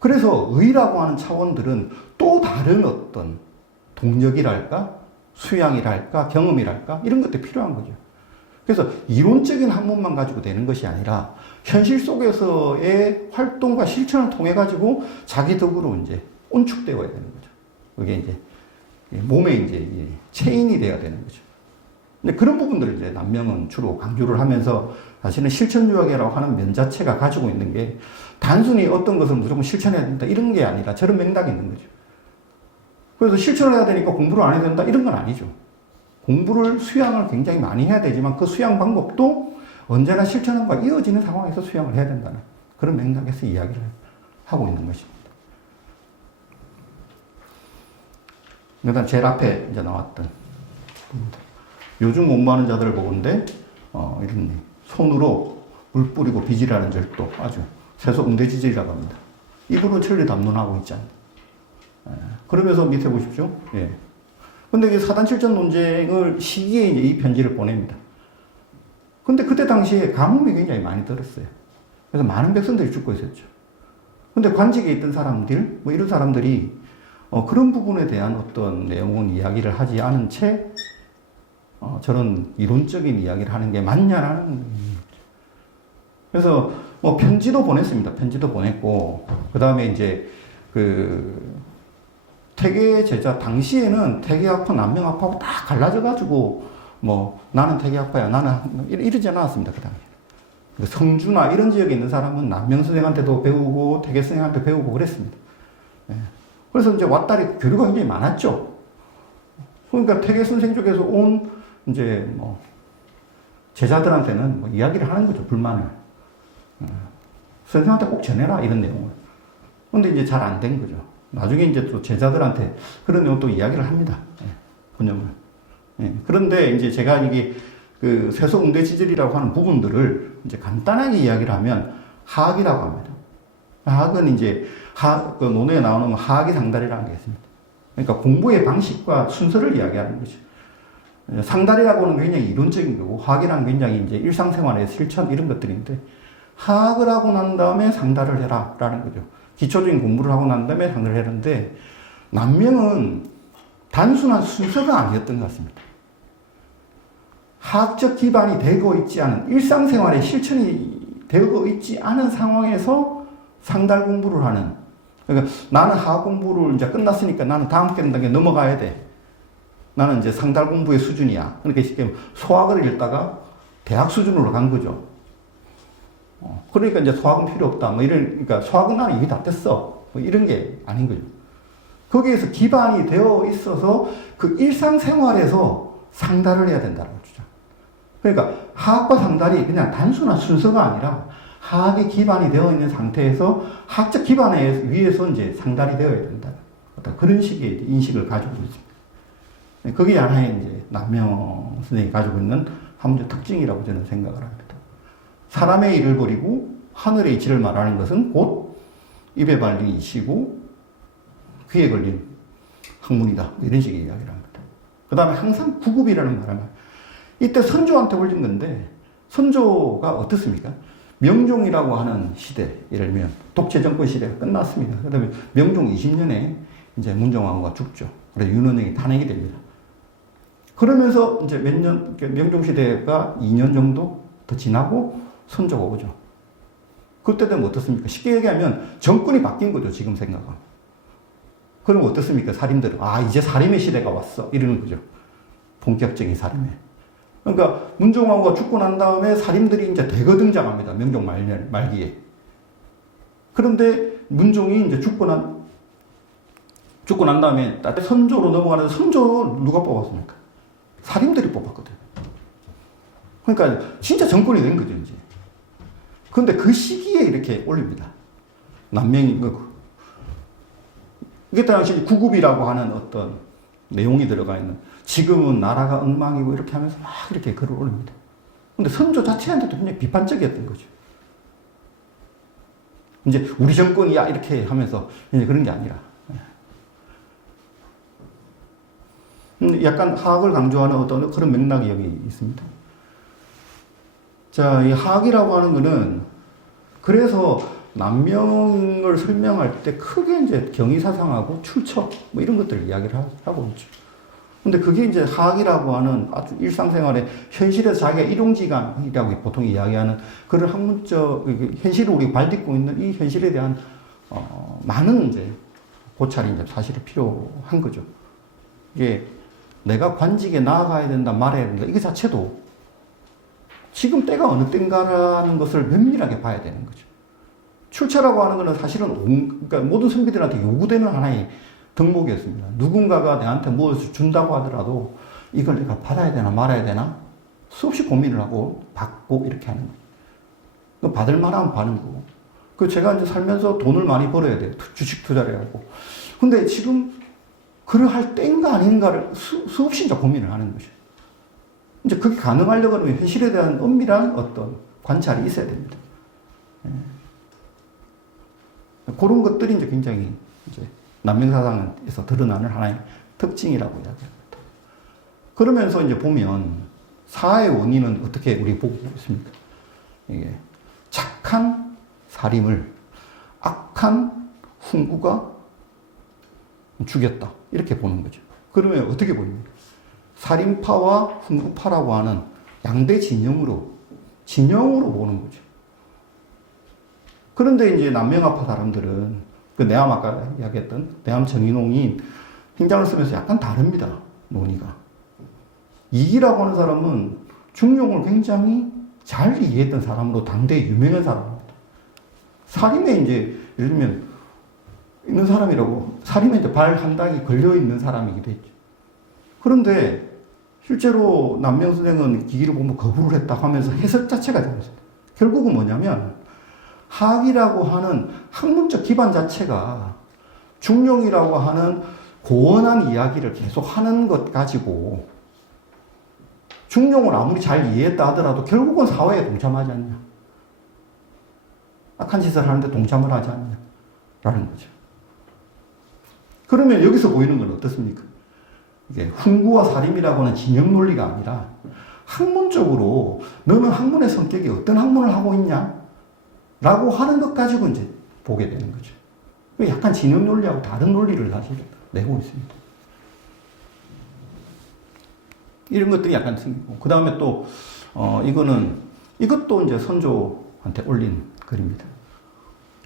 그래서 의라고 하는 차원들은 또 다른 어떤 동력이랄까, 수양이랄까, 경험이랄까, 이런 것들이 필요한 거죠. 그래서 이론적인 학문만 가지고 되는 것이 아니라 현실 속에서의 활동과 실천을 통해 가지고 자기 덕으로 이제 온축되어야 되는 거죠. 그게 이제 몸에 이제 체인이 되어야 되는 거죠. 근데 그런 부분들을 이제 남명은 주로 강조를 하면서 사실은 실천유학이라고 하는 면 자체가 가지고 있는 게 단순히 어떤 것을 무조건 실천해야 된다 이런 게 아니라 저런 맥락이 있는 거죠. 그래서 실천을 해야 되니까 공부를 안 해야 된다 이런 건 아니죠. 공부를 수양을 굉장히 많이 해야 되지만 그 수양 방법도 언제나 실천과 이어지는 상황에서 수양을 해야 된다는 그런 맥락에서 이야기를 하고 있는 것입니다. 그다음 제일 앞에 이제 나왔던 요즘 공부하는 자들을 보건대 이런 손으로 물 뿌리고 빚이라는 절도 아주 세속 응대지절이라고 합니다. 이거로 천리 담론하고 있잖아요. 그러면서 밑에 보십시오. 예. 근데 이 사단 실천 논쟁을 시기에 이제 이 편지를 보냅니다. 근데 그때 당시에 가뭄이 굉장히 많이 들었어요. 그래서 많은 백성들이 죽고 있었죠. 근데 관직에 있던 사람들, 뭐 이런 사람들이 그런 부분에 대한 어떤 내용은 이야기를 하지 않은 채 저런 이론적인 이야기를 하는 게 맞냐라는. 그래서 뭐 편지도 보냈습니다. 편지도 보냈고, 그 다음에 이제 태계 제자 당시에는 태계학파, 남명학파하고 다 갈라져가지고 뭐 나는 태계학파야, 나는 이러지 않았습니다. 그 당시에. 성주나 이런 지역에 있는 사람은 남명 선생한테도 배우고 태계 선생한테 배우고 그랬습니다. 예. 그래서 이제 왔다리 교류가 굉장히 많았죠. 그러니까 태계 선생 쪽에서 온 이제 뭐 제자들한테는 뭐 이야기를 하는 거죠. 불만을. 선생한테 꼭 전해라 이런 내용을. 근데 이제 잘 안 된 거죠. 나중에 이제 또 제자들한테 그런 내용 또 이야기를 합니다. 예. 분명을. 예. 그런데 이제 제가 이게 그 세속응대지절이라고 하는 부분들을 이제 간단하게 이야기를 하면 하학이라고 합니다. 하학은 이제 그 논어에 나오는 하학의 상달이라는 게 있습니다. 그러니까 공부의 방식과 순서를 이야기하는 거죠. 상달이라고는 굉장히 이론적인 거고 하학이란 굉장히 이제 일상생활의 실천 이런 것들인데 하학을 하고 난 다음에 상달을 해라라는 거죠. 기초적인 공부를 하고 난 다음에 상달을 했는데 남명은 단순한 순서가 아니었던 것 같습니다. 하학적 기반이 되고 있지 않은 일상생활의 실천이 되고 있지 않은 상황에서 상달 공부를 하는. 그러니까 나는 하학 공부를 이제 끝났으니까 나는 다음 단계 넘어가야 돼. 나는 이제 상달 공부의 수준이야. 그러니까 쉽게 말하면 소학을 읽다가 대학 수준으로 간 거죠. 그러니까 이제 소학은 필요 없다. 뭐 그러니까 소학은 나는 이미 다 됐어. 뭐 이런 게 아닌 거죠. 거기에서 기반이 되어 있어서 그 일상생활에서 상달을 해야 된다는 거죠. 그러니까 하학과 상달이 그냥 단순한 순서가 아니라 하학이 기반이 되어 있는 상태에서 학적 기반에 위해서 이제 상달이 되어야 된다. 어떤 그런 식의 인식을 가지고 있습니다. 그게 하나의 이제 남명 선생님이 가지고 있는 학문적 특징이라고 저는 생각을 합니다. 사람의 일을 버리고 하늘의 이치를 말하는 것은 곧 입에 발린 이치고 귀에 걸린 학문이다. 이런 식의 이야기를 합니다. 그 다음에 항상 구급이라는 말을 합니다. 이때 선조한테 올린 건데 선조가 어떻습니까? 명종이라고 하는 시대, 예를 들면 독재 정권 시대가 끝났습니다. 그 다음에 명종 20년에 이제 문정왕후가 죽죠. 그래서 윤원영이 탄핵이 됩니다. 그러면서 이제 몇 년, 명종 시대가 2년 정도 더 지나고 선조가 오죠. 그때 되면 어떻습니까? 쉽게 얘기하면 정권이 바뀐 거죠, 지금 생각은. 그럼 어떻습니까? 살인들은. 이제 살인의 시대가 왔어. 이러는 거죠. 본격적인 살인의. 그러니까 문정왕후가 죽고 난 다음에 살인들이 이제 대거 등장합니다. 명종 말기에. 그런데 문종이 이제 죽고 난 다음에 선조로 넘어가는데 선조를 누가 뽑았습니까? 살인들이 뽑았거든요. 그러니까 진짜 정권이 된 거죠, 이제. 그런데 그 시기에 이렇게 올립니다. 남명이 이게 당시 구급이라고 하는 어떤 내용이 들어가 있는, 지금은 나라가 엉망이고 이렇게 하면서 막 이렇게 글을 올립니다. 근데 선조 자체한테도 굉장히 비판적이었던 거죠. 이제 우리 정권이야 이렇게 하면서 이제 그런 게 아니라. 약간 하학을 강조하는 어떤 그런 맥락이 여기 있습니다. 자, 이 하학이라고 하는 거는 그래서 남명을 설명할 때 크게 이제 경의사상하고 출처 뭐 이런 것들을 이야기를 하고 있죠. 근데 그게 이제 하학이라고 하는 아주 일상생활의 현실에서 자기가 일용지간이라고 보통 이야기하는 그런 학문적 현실을 우리가 발딛고 있는 이 현실에 대한 많은 이제 고찰이 이제 사실은 필요한 거죠. 이게 내가 관직에 나아가야 된다, 말아야 된다. 이거 자체도 지금 때가 어느 때인가라는 것을 면밀하게 봐야 되는 거죠. 출처라고 하는 것은 사실은 그러니까 모든 선비들한테 요구되는 하나의 덕목이었습니다. 누군가가 내한테 무엇을 준다고 하더라도 이걸 내가 받아야 되나 말아야 되나 수없이 고민을 하고 받고 이렇게 하는 거예요. 받을 만하면 받는 거고. 그 제가 이제 살면서 돈을 많이 벌어야 돼요. 주식 투자를 하고. 근데 지금 그러할 때인가 아닌가를 수없이 이제 고민을 하는 거죠. 이제 그게 가능하려고 하면 현실에 대한 엄밀한 어떤 관찰이 있어야 됩니다. 예. 그런 것들이 이제 굉장히 이제 남명사상에서 드러나는 하나의 특징이라고 이야기합니다. 그러면서 이제 보면 사의 원인은 어떻게 우리 보고 있습니까? 이게 착한 살인을 악한 훈구가 죽였다. 이렇게 보는 거죠. 그러면 어떻게 보입니까? 살인파와 훈구파라고 하는 양대 진영으로 보는 거죠. 그런데 이제 남명아파 사람들은 그 내암 아까 이야기했던 내암 정인홍이 행장을 쓰면서 약간 다릅니다. 논의가. 이기라고 하는 사람은 중용을 굉장히 잘 이해했던 사람으로 당대에 유명한 사람입니다. 살인에 이제 예를 들면 있는 사람이라고 살인에 이제 발 한 닥이 걸려 있는 사람이기도 했죠. 그런데 실제로 남명 선생은 기기를 보면 거부를 했다 하면서 해석 자체가 잘했습니다. 결국은 뭐냐면 학이라고 하는 학문적 기반 자체가 중용이라고 하는 고원한 이야기를 계속 하는 것 가지고 중용을 아무리 잘 이해했다 하더라도 결국은 사회에 동참하지 않냐. 악한 짓을 하는데 동참을 하지 않냐. 라는 거죠. 그러면 여기서 보이는 건 어떻습니까? 이게 훈구와 살인이라고 하는 진영 논리가 아니라 학문적으로 너는 학문의 성격이 어떤 학문을 하고 있냐? 라고 하는 것 가지고 이제 보게 되는 거죠. 약간 진영 논리하고 다른 논리를 사실 내고 있습니다. 이런 것들이 약간 생기고. 그 다음에 또, 이것도 이제 선조한테 올린 글입니다.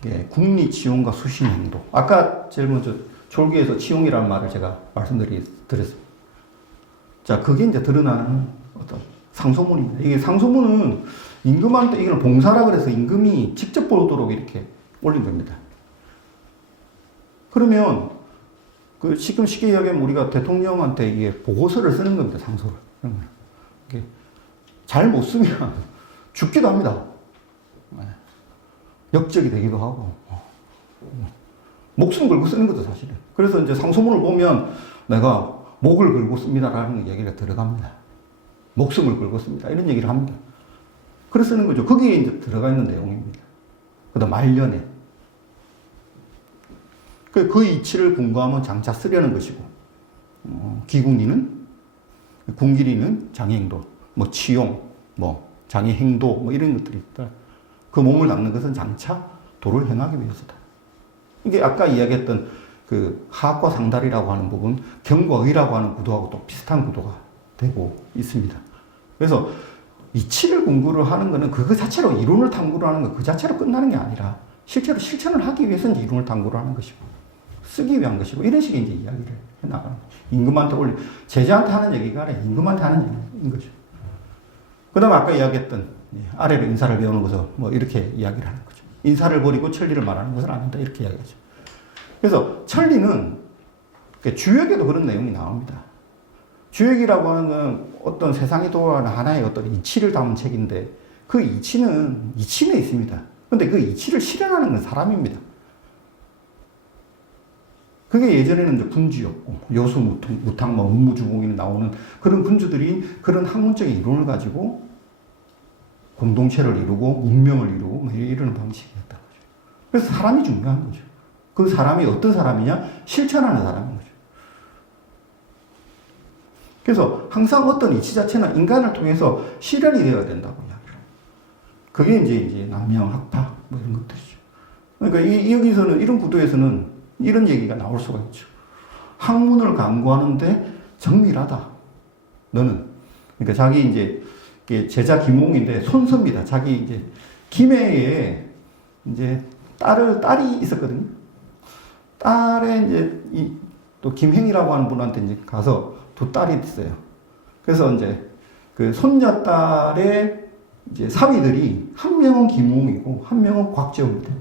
예, 국리 치용과 수신 행도. 아까 제일 먼저 졸기에서 치용이라는 말을 제가 말씀드렸습니다. 자, 그게 이제 드러나는 어떤 상소문입니다. 이게 상소문은 임금한테 이걸 봉사라 그래서 임금이 직접 보도록 이렇게 올린 겁니다. 그러면 그 지금 쉽게 이야기하면 우리가 대통령한테 이게 보고서를 쓰는 겁니다. 상소를. 잘 못 쓰면 죽기도 합니다. 역적이 되기도 하고. 목숨 걸고 쓰는 것도 사실은. 그래서 이제 상소문을 보면 내가 목을 걸고 씁니다라는 얘기가 들어갑니다. 목숨을 걸고 씁니다. 이런 얘기를 합니다. 그래서 쓰는 거죠. 거기에 이제 들어가 있는 내용입니다. 그 다음 말년에. 그 이치를 궁구하면 장차 쓰려는 것이고, 기궁리는, 궁길이는 장행도, 뭐 치용, 뭐 장애행도, 뭐 이런 것들이 있다. 그 몸을 닦는 것은 장차 도를 행하기 위해서다. 이게 아까 이야기했던 그 하악과 상달이라고 하는 부분, 경과 의라고 하는 구도하고 또 비슷한 구도가 되고 있습니다. 그래서 이치를 공부를 하는 것은 그거 자체로 이론을 탐구를 하는 것, 그 자체로 끝나는 게 아니라 실제로 실천을 하기 위해서는 이론을 탐구를 하는 것이고, 쓰기 위한 것이고, 이런 식의 이제 이야기를 해나가는 거죠. 임금한테 제자한테 하는 얘기가 아니라 임금한테 하는 얘기인 거죠. 그 다음에 아까 이야기했던 아래로 인사를 배우는 것을 뭐 이렇게 이야기를 하는 거죠. 인사를 버리고 천리를 말하는 것은 아니다. 이렇게 이야기하죠. 그래서 천리는 주역에도 그런 내용이 나옵니다. 주역이라고 하는 건 어떤 세상에 돌아가는 하나의 어떤 이치를 담은 책인데 그 이치는 이치에 있습니다. 근데 그 이치를 실현하는 건 사람입니다. 그게 예전에는 이제 군주였고, 여수, 무탕, 뭐, 문무주공이 나오는 그런 군주들이 그런 학문적인 이론을 가지고 공동체를 이루고, 문명을 이루고, 뭐 이러는 방식이었다는 거죠. 그래서 사람이 중요한 거죠. 그 사람이 어떤 사람이냐? 실천하는 사람인 거죠. 그래서 항상 어떤 이치 자체는 인간을 통해서 실현이 되어야 된다고 이야기를 합니다. 그게 이제 남명, 학파, 뭐 이런 것들이죠. 그러니까 여기서는, 이런 구도에서는 이런 얘기가 나올 수가 있죠. 학문을 강구하는데 정밀하다. 너는. 그러니까 자기 이제 제자 김홍인데 손서입니다. 자기 이제 김해에 이제 딸이 있었거든요. 딸의 이제 또 김행이라고 하는 분한테 이제 가서 두 딸이 있어요. 그래서 이제 그 손녀딸의 이제 사위들이 한 명은 김웅이고 한 명은 곽재우입니다.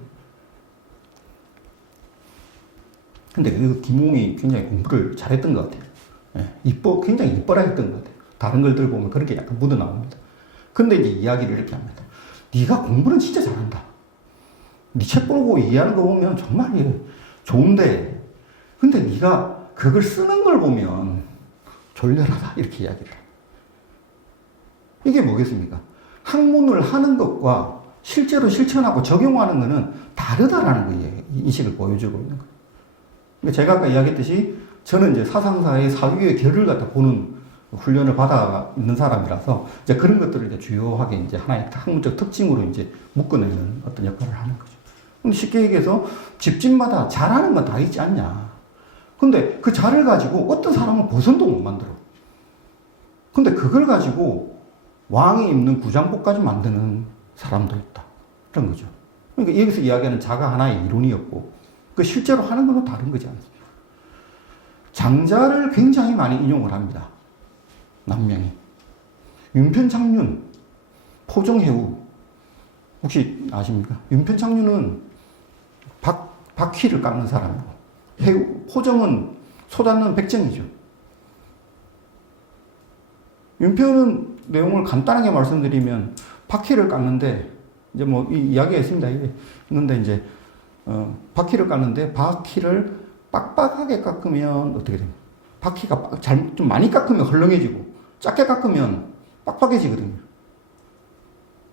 근데 그 김웅이 굉장히 공부를 잘했던 것 같아요. 예, 굉장히 이뻐라 했던 것 같아요. 다른 걸들 보면 그렇게 약간 묻어 나옵니다. 근데 이제 이야기를 이렇게 합니다. 네가 공부는 진짜 잘한다. 네 책 보고 이해하는 거 보면 정말 좋은데, 근데 네가 그걸 쓰는 걸 보면 졸렬하다. 이렇게 이야기를 해요. 이게 뭐겠습니까? 학문을 하는 것과 실제로 실천하고 적용하는 것은 다르다라는 거예요. 인식을 보여주고 있는 거예요. 그러니까 제가 아까 이야기했듯이 저는 이제 사상사의 사유의 결을 갖다 보는 훈련을 받아 있는 사람이라서 이제 그런 것들을 이제 주요하게 이제 하나의 학문적 특징으로 이제 묶어내는 어떤 역할을 하는 거죠. 근데 쉽게 얘기해서 집집마다 잘하는 건 다 있지 않냐. 근데 그 잘을 가지고 어떤 사람은 보선도 못 만들어. 근데 그걸 가지고 왕이 입는 구장복까지 만드는 사람도 있다. 그런 거죠. 그러니까 여기서 이야기하는 자가 하나의 이론이었고, 그 실제로 하는 거는 다른 거지 않습니까? 장자를 굉장히 많이 인용을 합니다. 남명이. 윤편창륜, 포정해우. 혹시 아십니까? 윤편창륜은 바퀴를 깎는 사람이고, 포정은 솟았는 백정이죠. 윤표는 내용을 간단하게 말씀드리면 바퀴를 깎는데 이제 뭐 이야기가 있습니다. 있는데 이제 바퀴를 깎는데 바퀴를 빡빡하게 깎으면 어떻게 됩니까? 바퀴가 좀 많이 깎으면 헐렁해지고 작게 깎으면 빡빡해지거든요.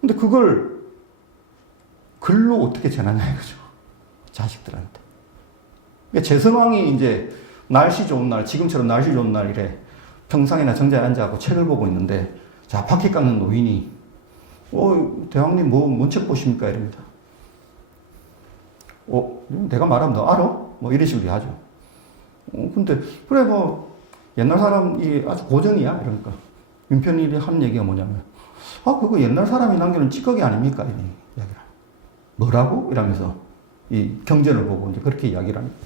근데 그걸 글로 어떻게 전하냐 이거죠. 자식들한테. 그러니까 재선왕이 이제 날씨 좋은 날, 지금처럼 날씨 좋은 날 이래 평상이나 정자에 앉아갖고 책을 보고 있는데, 자, 바퀴 깎는 노인이, 대왕님 뭔 책 보십니까? 이럽니다. 내가 말하면 너 알아? 뭐 이런 식으로 하죠. 근데, 그래, 옛날 사람이 아주 고전이야? 이러니까. 윤편일이 하는 얘기가 뭐냐면, 그거 옛날 사람이 남기는 찌꺼기 아닙니까? 이런 이야기를. 뭐라고? 이러면서 이 경전을 보고 이제 그렇게 이야기를 합니다.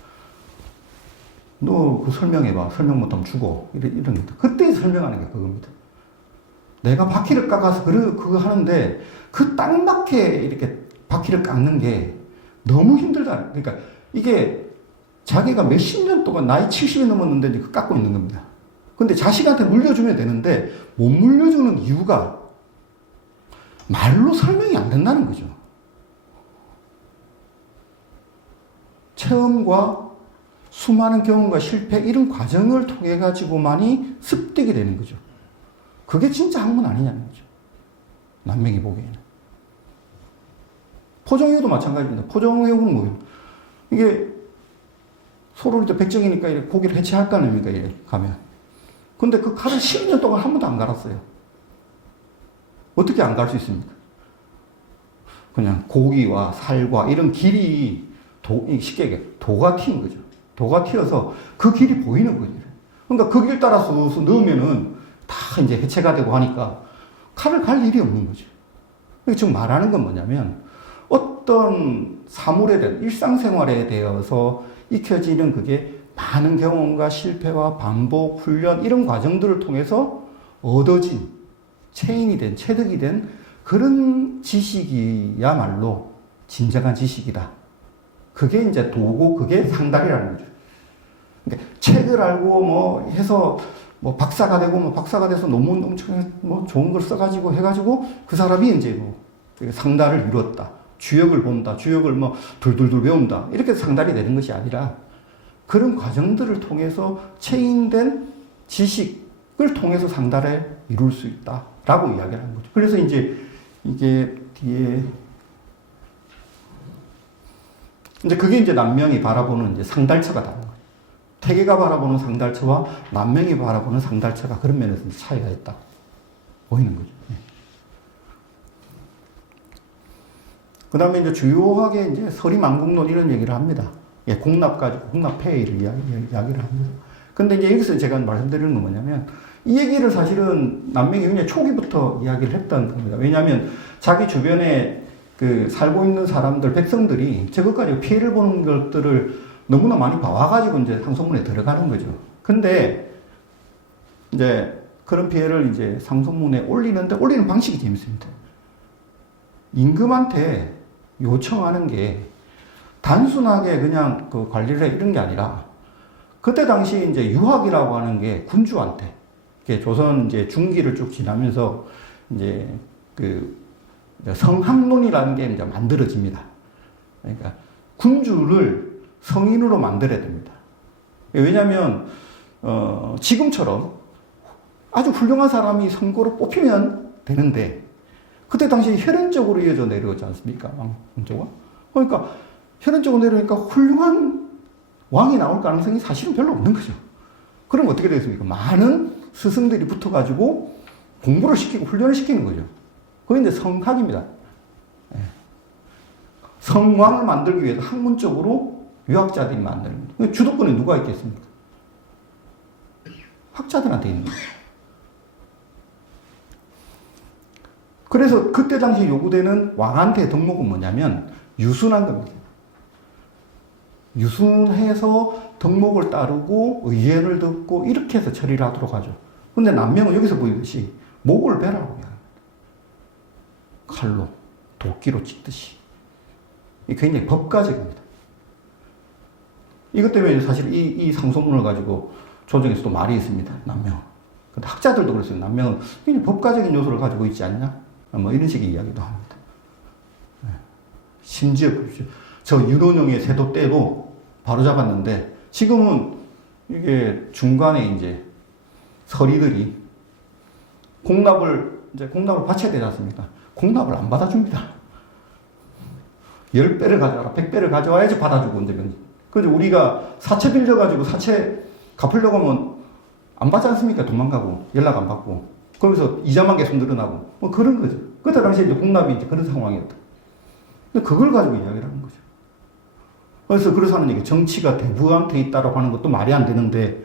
너 그 설명해봐. 설명 못하면 죽어. 이런 겁니다. 그때 설명하는 게 그겁니다. 내가 바퀴를 깎아서 그거 하는데 그 딱 맞게 이렇게 바퀴를 깎는 게 너무 힘들다. 그러니까 이게 자기가 몇십 년 동안 나이 70이 넘었는데 이제 깎고 있는 겁니다. 근데 자식한테 물려주면 되는데 못 물려주는 이유가 말로 설명이 안 된다는 거죠. 체험과 수많은 경험과 실패 이런 과정을 통해 가지고만이 습득이 되는 거죠. 그게 진짜 학문 아니냐는 거죠. 남명이 보기에는. 포정회도 마찬가지입니다. 포정회는 뭐예요? 이게 서로 이제 백정이니까 이렇게 고기를 해체할 거 아닙니까? 이렇게 가면. 근데 그 칼을 10년 동안 한 번도 안 갈았어요. 어떻게 안 갈 수 있습니까? 그냥 고기와 살과 이런 길이 쉽게 얘기해 도가 튄 거죠. 도가 튀어서 그 길이 보이는 거예요. 그러니까 그 길 따라서 넣으면은 다 이제 해체가 되고 하니까 칼을 갈 일이 없는 거죠. 지금 말하는 건 뭐냐면 어떤 사물에 대한 일상생활에 대해서 익혀지는 그게 많은 경험과 실패와 반복, 훈련 이런 과정들을 통해서 얻어진 체인이 된, 체득이 된 그런 지식이야말로 진정한 지식이다. 그게 이제 도고 그게 상달이라는 거죠. 그러니까 책을 알고 해서 박사가 되고 박사가 돼서 논문 엄청 좋은 걸 써가지고 해가지고 그 사람이 이제 상달을 이뤘다. 주역을 본다. 주역을 둘둘둘 배운다. 이렇게 상달이 되는 것이 아니라 그런 과정들을 통해서 체인된 지식을 통해서 상달을 이룰 수 있다라고 이야기를 하는 거죠. 그래서 이제 이게 뒤에 이제 그게 이제 남명이 바라보는 이제 상달처가 다른 거예요. 태계가 바라보는 상달처와 남명이 바라보는 상달처가 그런 면에서 차이가 있다 보이는 거죠. 그 다음에 이제 주요하게 이제 서리만국론 이런 얘기를 합니다. 공납까지, 공납폐의를 이야기를 합니다. 근데 이제 여기서 제가 말씀드리는 건 뭐냐면, 이 얘기를 사실은 남명이 굉장히 초기부터 이야기를 했던 겁니다. 왜냐하면 자기 주변에 살고 있는 사람들, 백성들이 저것까지 피해를 보는 것들을 너무나 많이 봐와가지고 이제 상소문에 들어가는 거죠. 근데 이제 그런 피해를 이제 상소문에 올리는데 올리는 방식이 재밌습니다. 임금한테 요청하는 게 단순하게 그냥 그 관리를 해 이런 게 아니라 그때 당시 이제 유학이라고 하는 게 군주한테 조선 이제 중기를 쭉 지나면서 이제 그 성학론이라는 게 이제 만들어집니다. 그러니까 군주를 성인으로 만들어야 됩니다. 왜냐하면 지금처럼 아주 훌륭한 사람이 선거로 뽑히면 되는데 그때 당시 혈연적으로 이어져 내려오지 않습니까? 왕조가. 그러니까 혈연적으로 내려오니까 훌륭한 왕이 나올 가능성이 사실은 별로 없는 거죠. 그럼 어떻게 되겠습니까? 많은 스승들이 붙어가지고 공부를 시키고 훈련을 시키는 거죠. 그게 이제 성학입니다. 성왕을 만들기 위해서 학문적으로 유학자들이 만드는 거죠. 주도권에 누가 있겠습니까? 학자들한테 있는 거죠. 그래서 그때 당시 요구되는 왕한테 덕목은 뭐냐면 유순한 겁니다. 유순해서 덕목을 따르고 의례를 듣고 이렇게 해서 처리를 하도록 하죠. 근데 남명은 여기서 보이듯이 목을 베라고 합니다. 칼로, 도끼로 찢듯이. 이게 굉장히 법가적입니다. 이것 때문에 사실 이 상소문을 가지고 조정에서도 말이 있습니다. 남명. 근데 학자들도 그랬어요. 남명은 굉장히 법가적인 요소를 가지고 있지 않냐? 뭐 이런 식의 이야기도 합니다. 심지어 보십시오. 저 윤원영의 세도 때로 바로 잡았는데 지금은 이게 중간에 이제 서리들이 공납을 바쳐야 되지 않습니까? 공납을 안 받아줍니다. 10배를 가져와라, 100배를 가져와야지 받아주고, 이제. 그래서 우리가 사채 빌려가지고 사채 갚으려고 하면 안 받지 않습니까? 도망가고, 연락 안 받고. 그러면서 이자만 계속 늘어나고, 뭐 그런 거죠. 그때 당시에 이제 공납이 이제 그런 상황이었다. 근데 그걸 가지고 이야기를 하는 거죠. 그래서 하는 얘기, 정치가 대부한테 있다라고 하는 것도 말이 안 되는데,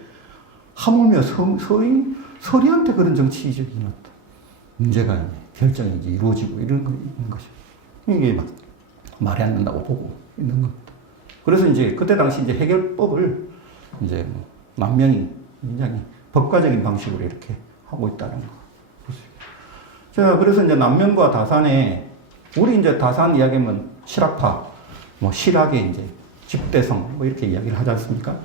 하물며 서리한테 그런 정치적인 어떤 문제가 결정이 이제 이루어지고 이런 거죠. 이게 막 말이 안 된다고 보고 있는 겁니다. 그래서 이제 그때 당시 이제 해결법을 이제 만명이 굉장히 법과적인 방식으로 이렇게 하고 있다는 거. 자, 그래서 이제 남명과 다산에 우리 이제 다산 이야기하면 실학파, 뭐 실학의 이제 집대성 뭐 이렇게 이야기를 하지 않습니까?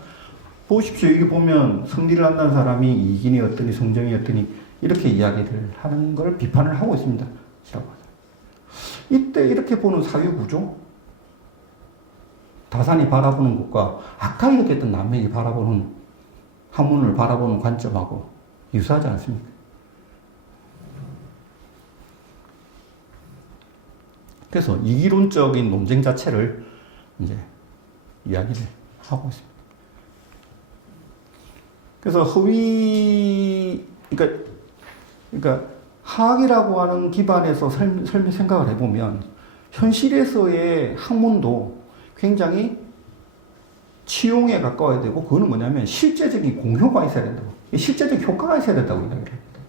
보십시오. 이게 보면 성리를 한다는 사람이 이긴이었더니 성정이었더니 이렇게 이야기를 하는 걸 비판을 하고 있습니다. 이때 이렇게 보는 사유 구조, 다산이 바라보는 것과 아까 이야기했던 남명이 바라보는 학문을 바라보는 관점하고 유사하지 않습니까? 그래서 이기론적인 논쟁 자체를 이제 이야기를 하고 있습니다. 그래서 그러니까 하학이라고 하는 기반에서 생각을 해보면 현실에서의 학문도 굉장히 치용에 가까워야 되고 그거는 뭐냐면 실제적인 공효가 있어야 된다고. 실제적 효과가 있어야 된다고 이야기를 합니다.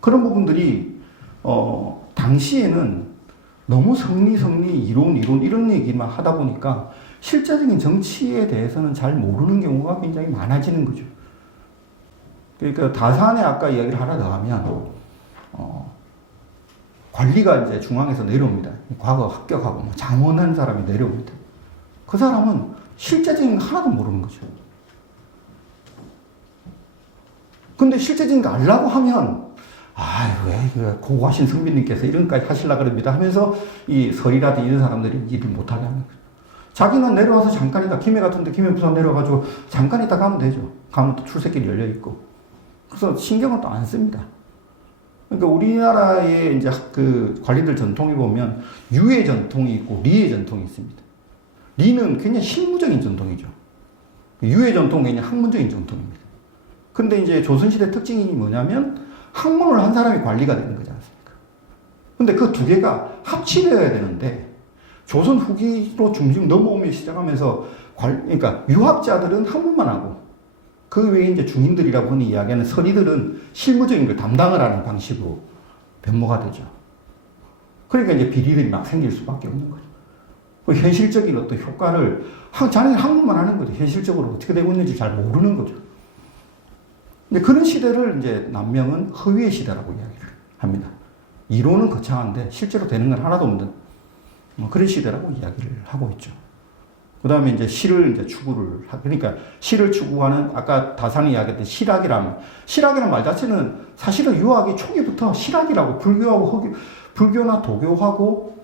그런 부분들이 당시에는 너무 성리 이론 이런 얘기만 하다 보니까 실제적인 정치에 대해서는 잘 모르는 경우가 굉장히 많아지는 거죠. 그러니까 다산에 아까 이야기를 하나 더 하면 관리가 이제 중앙에서 내려옵니다. 과거 합격하고 뭐 장원한 사람이 내려옵니다. 그 사람은 실제적인 거 하나도 모르는 거죠. 근데 실제적인 거 알라고 하면 왜 고고하신 성빈님께서 이런까지 하시려고 그럽니다 하면서 이 설이라든지 이런 사람들이 일을 못하게 하는 거죠. 자기는 내려와서 잠깐이다. 김해 같은데 김해 부산 내려가지고 잠깐 있다 가면 되죠. 가면 또 출세길이 열려있고. 그래서 신경을 또 안 씁니다. 그러니까 우리나라의 이제 그 관리들 전통에 보면 유의 전통이 있고 리의 전통이 있습니다. 리는 굉장히 실무적인 전통이죠. 유의 전통은 굉장히 학문적인 전통입니다. 근데 이제 조선시대 특징이 뭐냐면 학문을 한 사람이 관리가 되는 거지 않습니까? 근데 그 두 개가 합치되어야 되는데 조선 후기로 중심 넘어오기 시작하면서 그러니까 유학자들은 학문만 하고 그 외에 이제 중인들이라고 흔히 이야기하는 서리들은 실무적인 걸 담당을 하는 방식으로 변모가 되죠. 그러니까 이제 비리들이 막 생길 수밖에 없는 거죠. 현실적인 어떤 효과를 자기는 학문만 하는 거죠. 현실적으로 어떻게 되고 있는지 잘 모르는 거죠. 근데 그런 시대를 이제 남명은 허위의 시대라고 이야기를 합니다. 이론은 거창한데 실제로 되는 건 하나도 없는 그런 시대라고 이야기를 하고 있죠. 그 다음에 이제 시를 이제 추구를 그러니까 시를 추구하는 아까 다산이 이야기했던 실학이라는 말 자체는 사실은 유학이 초기부터 실학이라고 불교나 도교하고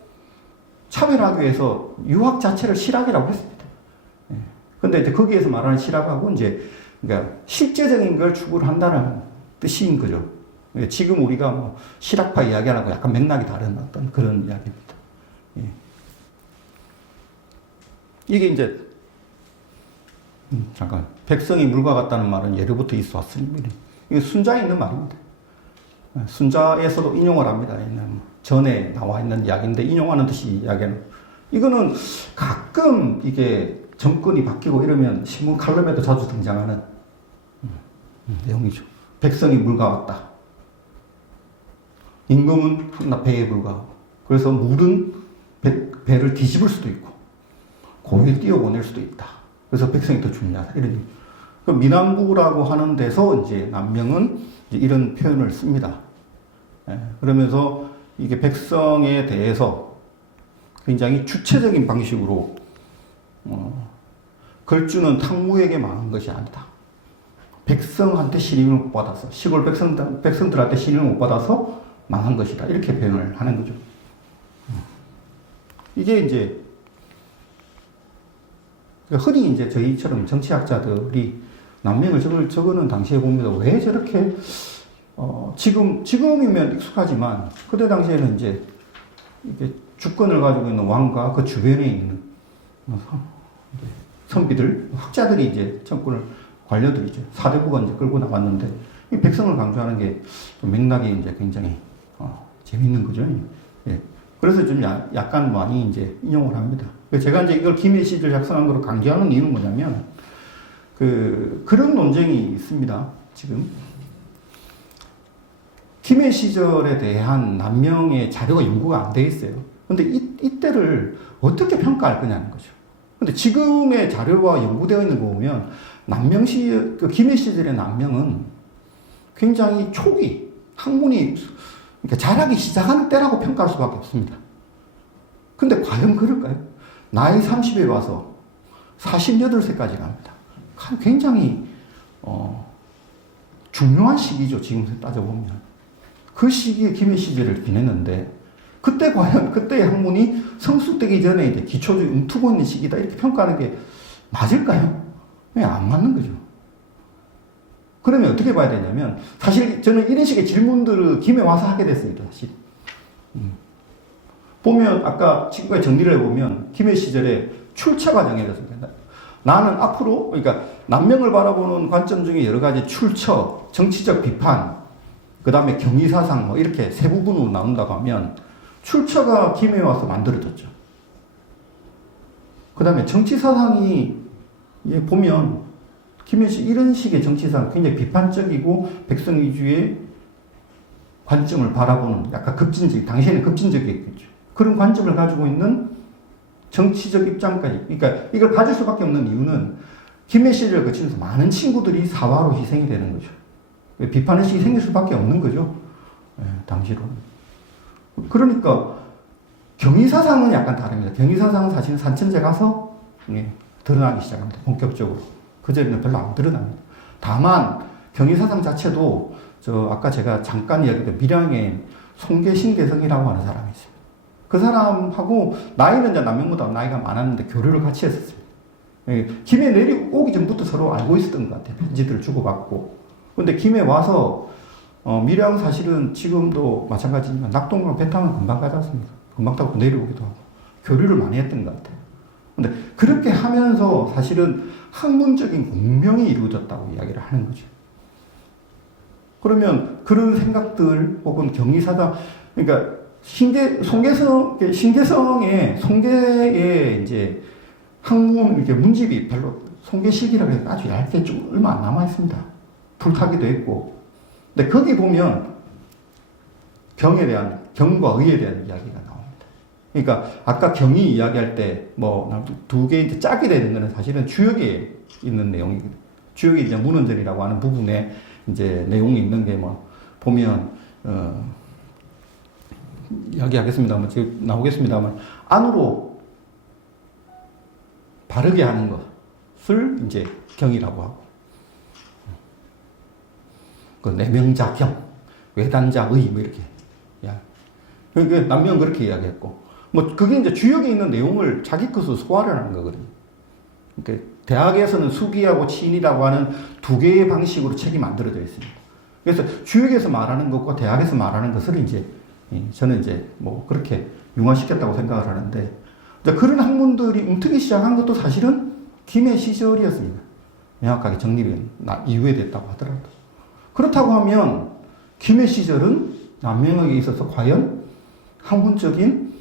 차별하기 위해서 유학 자체를 실학이라고 했습니다. 근데 이제 거기에서 말하는 실학하고 이제 그러니까 실제적인 걸 추구를 한다는 뜻인 거죠. 지금 우리가 뭐 실학파 이야기하고 약간 맥락이 다른 어떤 그런 이야기입니다. 이게 이제 잠깐 백성이 물과 같다는 말은 예로부터 있어 왔으니 이게 순자에 있는 말입니다. 순자에서도 인용을 합니다. 전에 나와 있는 이야기인데 인용하는 듯이 이야기하는 이거는 가끔 이게 정권이 바뀌고 이러면 신문 칼럼에도 자주 등장하는 내용이죠. 백성이 물과 같다. 임금은 한낱배에 불과하고 그래서 물은 배를 뒤집을 수도 있고 고기를 띄어보낼 수도 있다. 그래서 백성이 더 중요하다. 이런 그 미남부라고 하는 데서 이제 남명은 이제 이런 표현을 씁니다. 그러면서 이게 백성에 대해서 굉장히 주체적인 방식으로 걸주는 탕무에게 망한 것이 아니다. 백성한테 신임을 못 받아서 시골 백성들한테 신임을 못 받아서 망한 것이다. 이렇게 표현을 하는 거죠. 이게 이제 흔히 이제 저희처럼 정치학자들이 남명을 적어는 당시에 봅니다. 왜 저렇게 지금이면 익숙하지만 그때 당시에는 이제 이게 주권을 가지고 있는 왕과 그 주변에 있는 선비들, 학자들이 이제 정권을 관료들이죠. 사대부가 이제 끌고 나갔는데 이 백성을 강조하는 게 맥락이 이제 굉장히 재밌는 거죠. 예. 그래서 좀 약간 많이 이제 인용을 합니다. 제가 이제 이걸 김해 시절 작성한 거로 강조하는 이유는 뭐냐면, 그런 논쟁이 있습니다. 지금. 김해 시절에 대한 남명의 자료가 연구가 안 돼 있어요. 근데 이때를 어떻게 평가할 거냐는 거죠. 근데 지금의 자료와 연구되어 있는 거 보면, 김해 시절의 남명은 굉장히 초기, 학문이 그러니까 자라기 시작하는 때라고 평가할 수밖에 없습니다. 근데 과연 그럴까요? 나이 30에 와서 48세까지 갑니다. 굉장히 중요한 시기죠. 지금 따져보면. 그 시기에 김해 시절을 지냈는데 그때 과연 그때의 학문이 성숙되기 전에 이제 기초적인 움트고 있는 시기다 이렇게 평가하는 게 맞을까요? 안 맞는 거죠. 그러면 어떻게 봐야 되냐면 사실 저는 이런 식의 질문들을 김해 와서 하게 됐습니다. 사실. 보면 아까 지금까지 정리를 해보면 김해 시절에 출처가 정해졌습니다. 나는 앞으로 그러니까 남명을 바라보는 관점 중에 여러 가지 출처, 정치적 비판, 그 다음에 경위사상 뭐 이렇게 세 부분으로 나눈다고 하면 출처가 김해에 와서 만들어졌죠. 그 다음에 정치사상이 보면 김해시 이런 식의 정치사상 굉장히 비판적이고 백성 위주의 관점을 바라보는 약간 당시에는 급진적이겠죠. 그런 관점을 가지고 있는 정치적 입장까지. 그러니까 이걸 가질 수밖에 없는 이유는 김해 시절을 거치면서 많은 친구들이 사화로 희생이 되는 거죠. 비판의식이 생길 수밖에 없는 거죠. 당시로는. 그러니까 경위사상은 약간 다릅니다. 경위사상은 사실은 산천제 가서 드러나기 시작합니다. 본격적으로. 그전에는 별로 안 드러납니다. 다만 경위사상 자체도 아까 제가 잠깐 이야기했던 밀양의 송계신계성이라고 하는 사람이 있어요. 그 사람하고 나이는 이제 남명보다 나이가 많았는데 교류를 같이 했었습니다. 김해 내려오기 전부터 서로 알고 있었던 것 같아요. 편지들을 주고받고. 근데 김해 와서 밀양 사실은 지금도 마찬가지지만 낙동강 배 타면 금방 가지 않습니까? 금방 타고 내려오기도 하고 교류를 많이 했던 것 같아요. 근데 그렇게 하면서 사실은 학문적인 공명이 이루어졌다고 이야기를 하는 거죠. 그러면 그런 생각들 혹은 경리사상, 그러니까 송계의 이제 학문 이렇게 문집이 별로 송계식이라고 해서 아주 얇게 좀 얼마 안 남아 있습니다. 불타기도 했고. 근데 거기 보면 경과 의에 대한 이야기가 나옵니다. 그러니까 아까 경이 이야기할 때 뭐 두 개의 짝이 되는 거는 사실은 주역에 있는 내용이거든요. 주역이 이제 문헌전이라고 하는 부분에 이제 내용이 있는 게 뭐 보면 이야기하겠습니다만 지금 나오겠습니다만 안으로 바르게 하는 것을 이제 경이라고 하고 그 내명자경, 외단자의 뭐 이렇게 그 남명 그렇게 이야기했고 뭐 그게 이제 주역에 있는 내용을 자기 것으로 소화를 하는 거거든요. 그러니까 대학에서는 수기하고 치인이라고 하는 두 개의 방식으로 책이 만들어져 있습니다. 그래서 주역에서 말하는 것과 대학에서 말하는 것을 이제 저는 이제 뭐 그렇게 융화시켰다고 생각을 하는데 그런 학문들이 움트기 시작한 것도 사실은 김해 시절이었습니다. 명확하게 정립이 이후에 됐다고 하더라도. 그렇다고 하면 김해 시절은 남명학에 있어서 과연 학문적인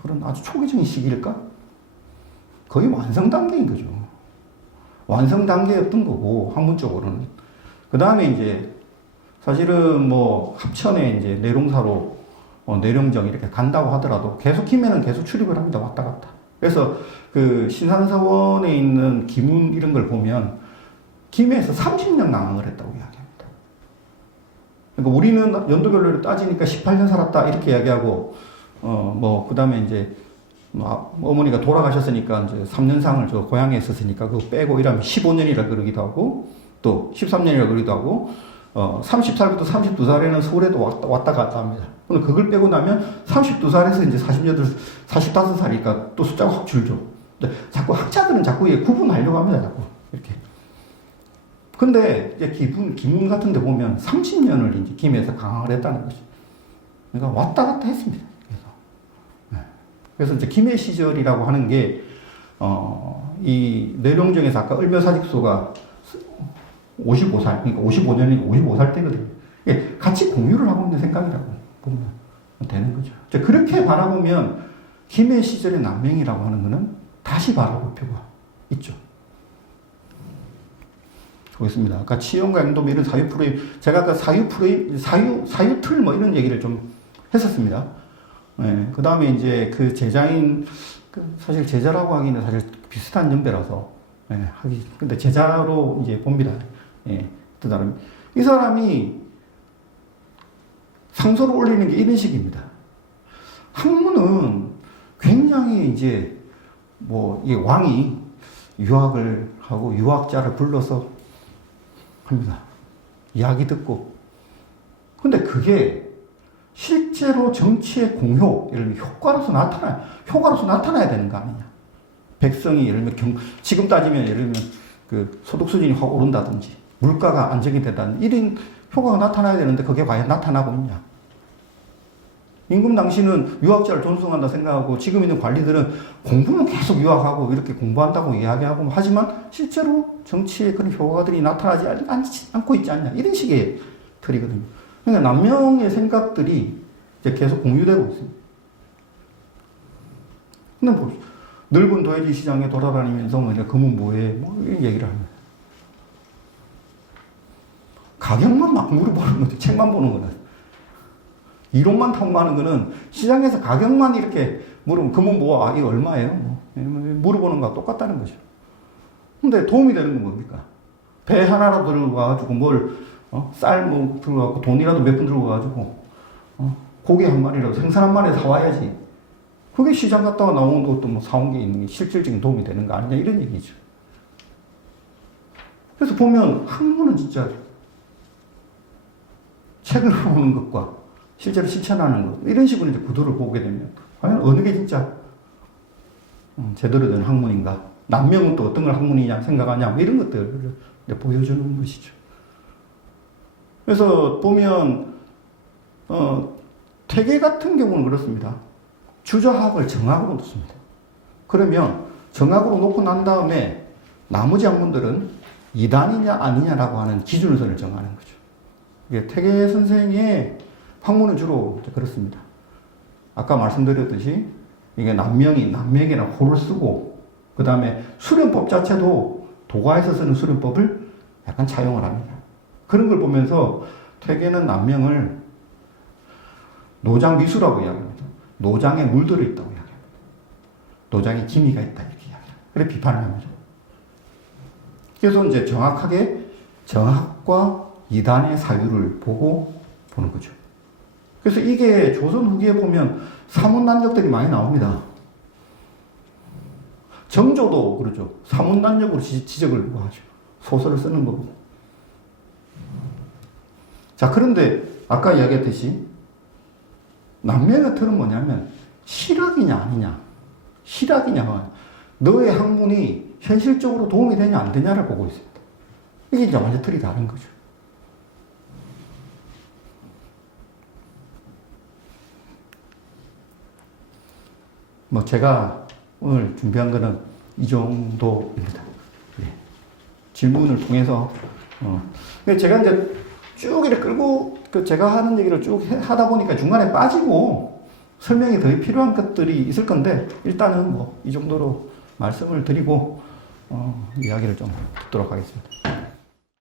그런 아주 초기적인 시기일까? 거의 완성 단계인 거죠. 완성 단계였던 거고 학문적으로는. 그 다음에 이제 사실은 뭐 합천에 이제 내룡사로 내룡정 이렇게 간다고 하더라도 계속 김해는 계속 출입을 합니다. 왔다 갔다. 그래서 그 신산서원에 있는 기문 이런 걸 보면 김해에서 30년 낭을 했다고 이야기합니다. 그러니까 우리는 연도별로 따지니까 18년 살았다 이렇게 이야기하고 뭐 그다음에 이제 어머니가 돌아가셨으니까 이제 3년상을 저 고향에 있었으니까 그거 빼고 이러면 15년이라 그러기도 하고 또 13년이라 그러기도 하고 30살부터 32살에는 서울에도 왔다 갔다 합니다. 그럼 그걸 빼고 나면 32살에서 이제 45살이니까 또 숫자가 확 줄죠. 자꾸 학자들은 자꾸 구분하려고 합니다. 자꾸 이렇게. 근데 이제 기문 같은 데 보면 30년을 이제 김해에서 강항을 했다는 거죠. 그러니까 왔다 갔다 했습니다. 그래서 이제 김해 시절이라고 하는 게, 이 내룡정에서 아까 을묘사직소가 55살, 그러니까 55년이니까 55살 때거든요. 같이 공유를 하고 있는 생각이라고 보면 되는 거죠. 그렇게 바라보면 김해 시절의 남명이라고 하는 거는 다시 바라볼 필요가 있죠. 보겠습니다. 아까 치연과 양도미 이런 사유 프레임, 제가 아까 사유 틀 뭐 이런 얘기를 좀 했었습니다. 네, 그 다음에 이제 그 제자인, 사실 제자라고 하기는 사실 비슷한 연배라서, 네, 근데 제자로 이제 봅니다. 예, 그 다음에 이 사람이 상소를 올리는 게 이런 식입니다. 학문은 굉장히 이제 뭐, 이 왕이 유학을 하고 유학자를 불러서 합니다. 이야기 듣고. 근데 그게 실제로 정치의 공효, 예를 들면 효과로서 나타나야 되는 거 아니냐. 백성이 예를 들면 지금 따지면 예를 들면 그 소득 수준이 확 오른다든지, 물가가 안정이 된다든지, 이런 효과가 나타나야 되는데 그게 과연 나타나고 있냐. 임금 당시는 유학자를 존중한다 생각하고 지금 있는 관리들은 공부는 계속 유학하고 이렇게 공부한다고 이야기하고 하지만 실제로 정치에 그런 효과들이 나타나지 않고 있지 않냐. 이런 식의 틀이거든요. 그러니까 남명의 생각들이 이제 계속 공유되고 있습니다. 근데 뭐, 넓은 도해지 시장에 돌아다니면서 뭐, 금은 뭐해? 뭐, 이런 얘기를 합니다. 가격만 막 물어보는 거죠. 책만 보는 거는. 이론만 탐구하는 거는 시장에서 가격만 이렇게 물으면, 금은 뭐, 이게 얼마예요? 뭐, 물어보는 거와 똑같다는 거죠. 근데 도움이 되는 건 뭡니까? 배 하나라도 들어가가지고 쌀 뭐 들어가고 돈이라도 몇 푼 들어가가지고 고기 한 마리라도 생선 한 마리 사와야지. 그게 시장 갔다가 나온 것도 뭐 사온 게 있는 게 실질적인 도움이 되는 거 아니냐 이런 얘기죠. 그래서 보면 학문은 진짜 책을 보는 것과 실제로 실천하는 것 이런 식으로 이제 구도를 보게 되면 과연 어느 게 진짜 제대로 된 학문인가? 남명은 또 어떤 걸 학문이냐 생각하냐 뭐 이런 것들을 보여주는 것이죠. 그래서 보면 퇴계 같은 경우는 그렇습니다. 주저학을 정학으로 놓습니다. 그러면 정학으로 놓고 난 다음에 나머지 학문들은 이단이냐 아니냐라고 하는 기준선을 정하는 거죠. 이게 퇴계 선생의 학문은 주로 그렇습니다. 아까 말씀드렸듯이 이게 남명이나 호를 쓰고 그 다음에 수련법 자체도 도가에서 쓰는 수련법을 약간 차용을 합니다. 그런 걸 보면서 퇴계는 남명을 노장미수라고 이야기합니다. 노장에 물들어 있다고 이야기합니다. 노장에 기미가 있다 이렇게 이야기합니다. 그래 비판을 합니다. 그래서 이제 정확하게 정학과 이단의 사유를 보는 거죠. 그래서 이게 조선 후기에 보면 사문난적들이 많이 나옵니다. 정조도 그러죠. 사문난적으로 지적을 하죠. 소설을 쓰는 겁니다. 자, 그런데 아까 이야기했듯이 남명의 틀은 뭐냐면 실학이냐 아니냐. 실학이냐. 너의 학문이 현실적으로 도움이 되냐 안 되냐를 보고 있습니다. 이게 이제 완전 틀이 다른 거죠. 뭐 제가 오늘 준비한 거는 이 정도입니다. 네. 질문을 통해서 제가 이제 쭉 이렇게 끌고 제가 하는 얘기를 쭉 하다 보니까 중간에 빠지고 설명이 더 필요한 것들이 있을 건데 일단은 뭐 이 정도로 말씀을 드리고 이야기를 좀 듣도록 하겠습니다.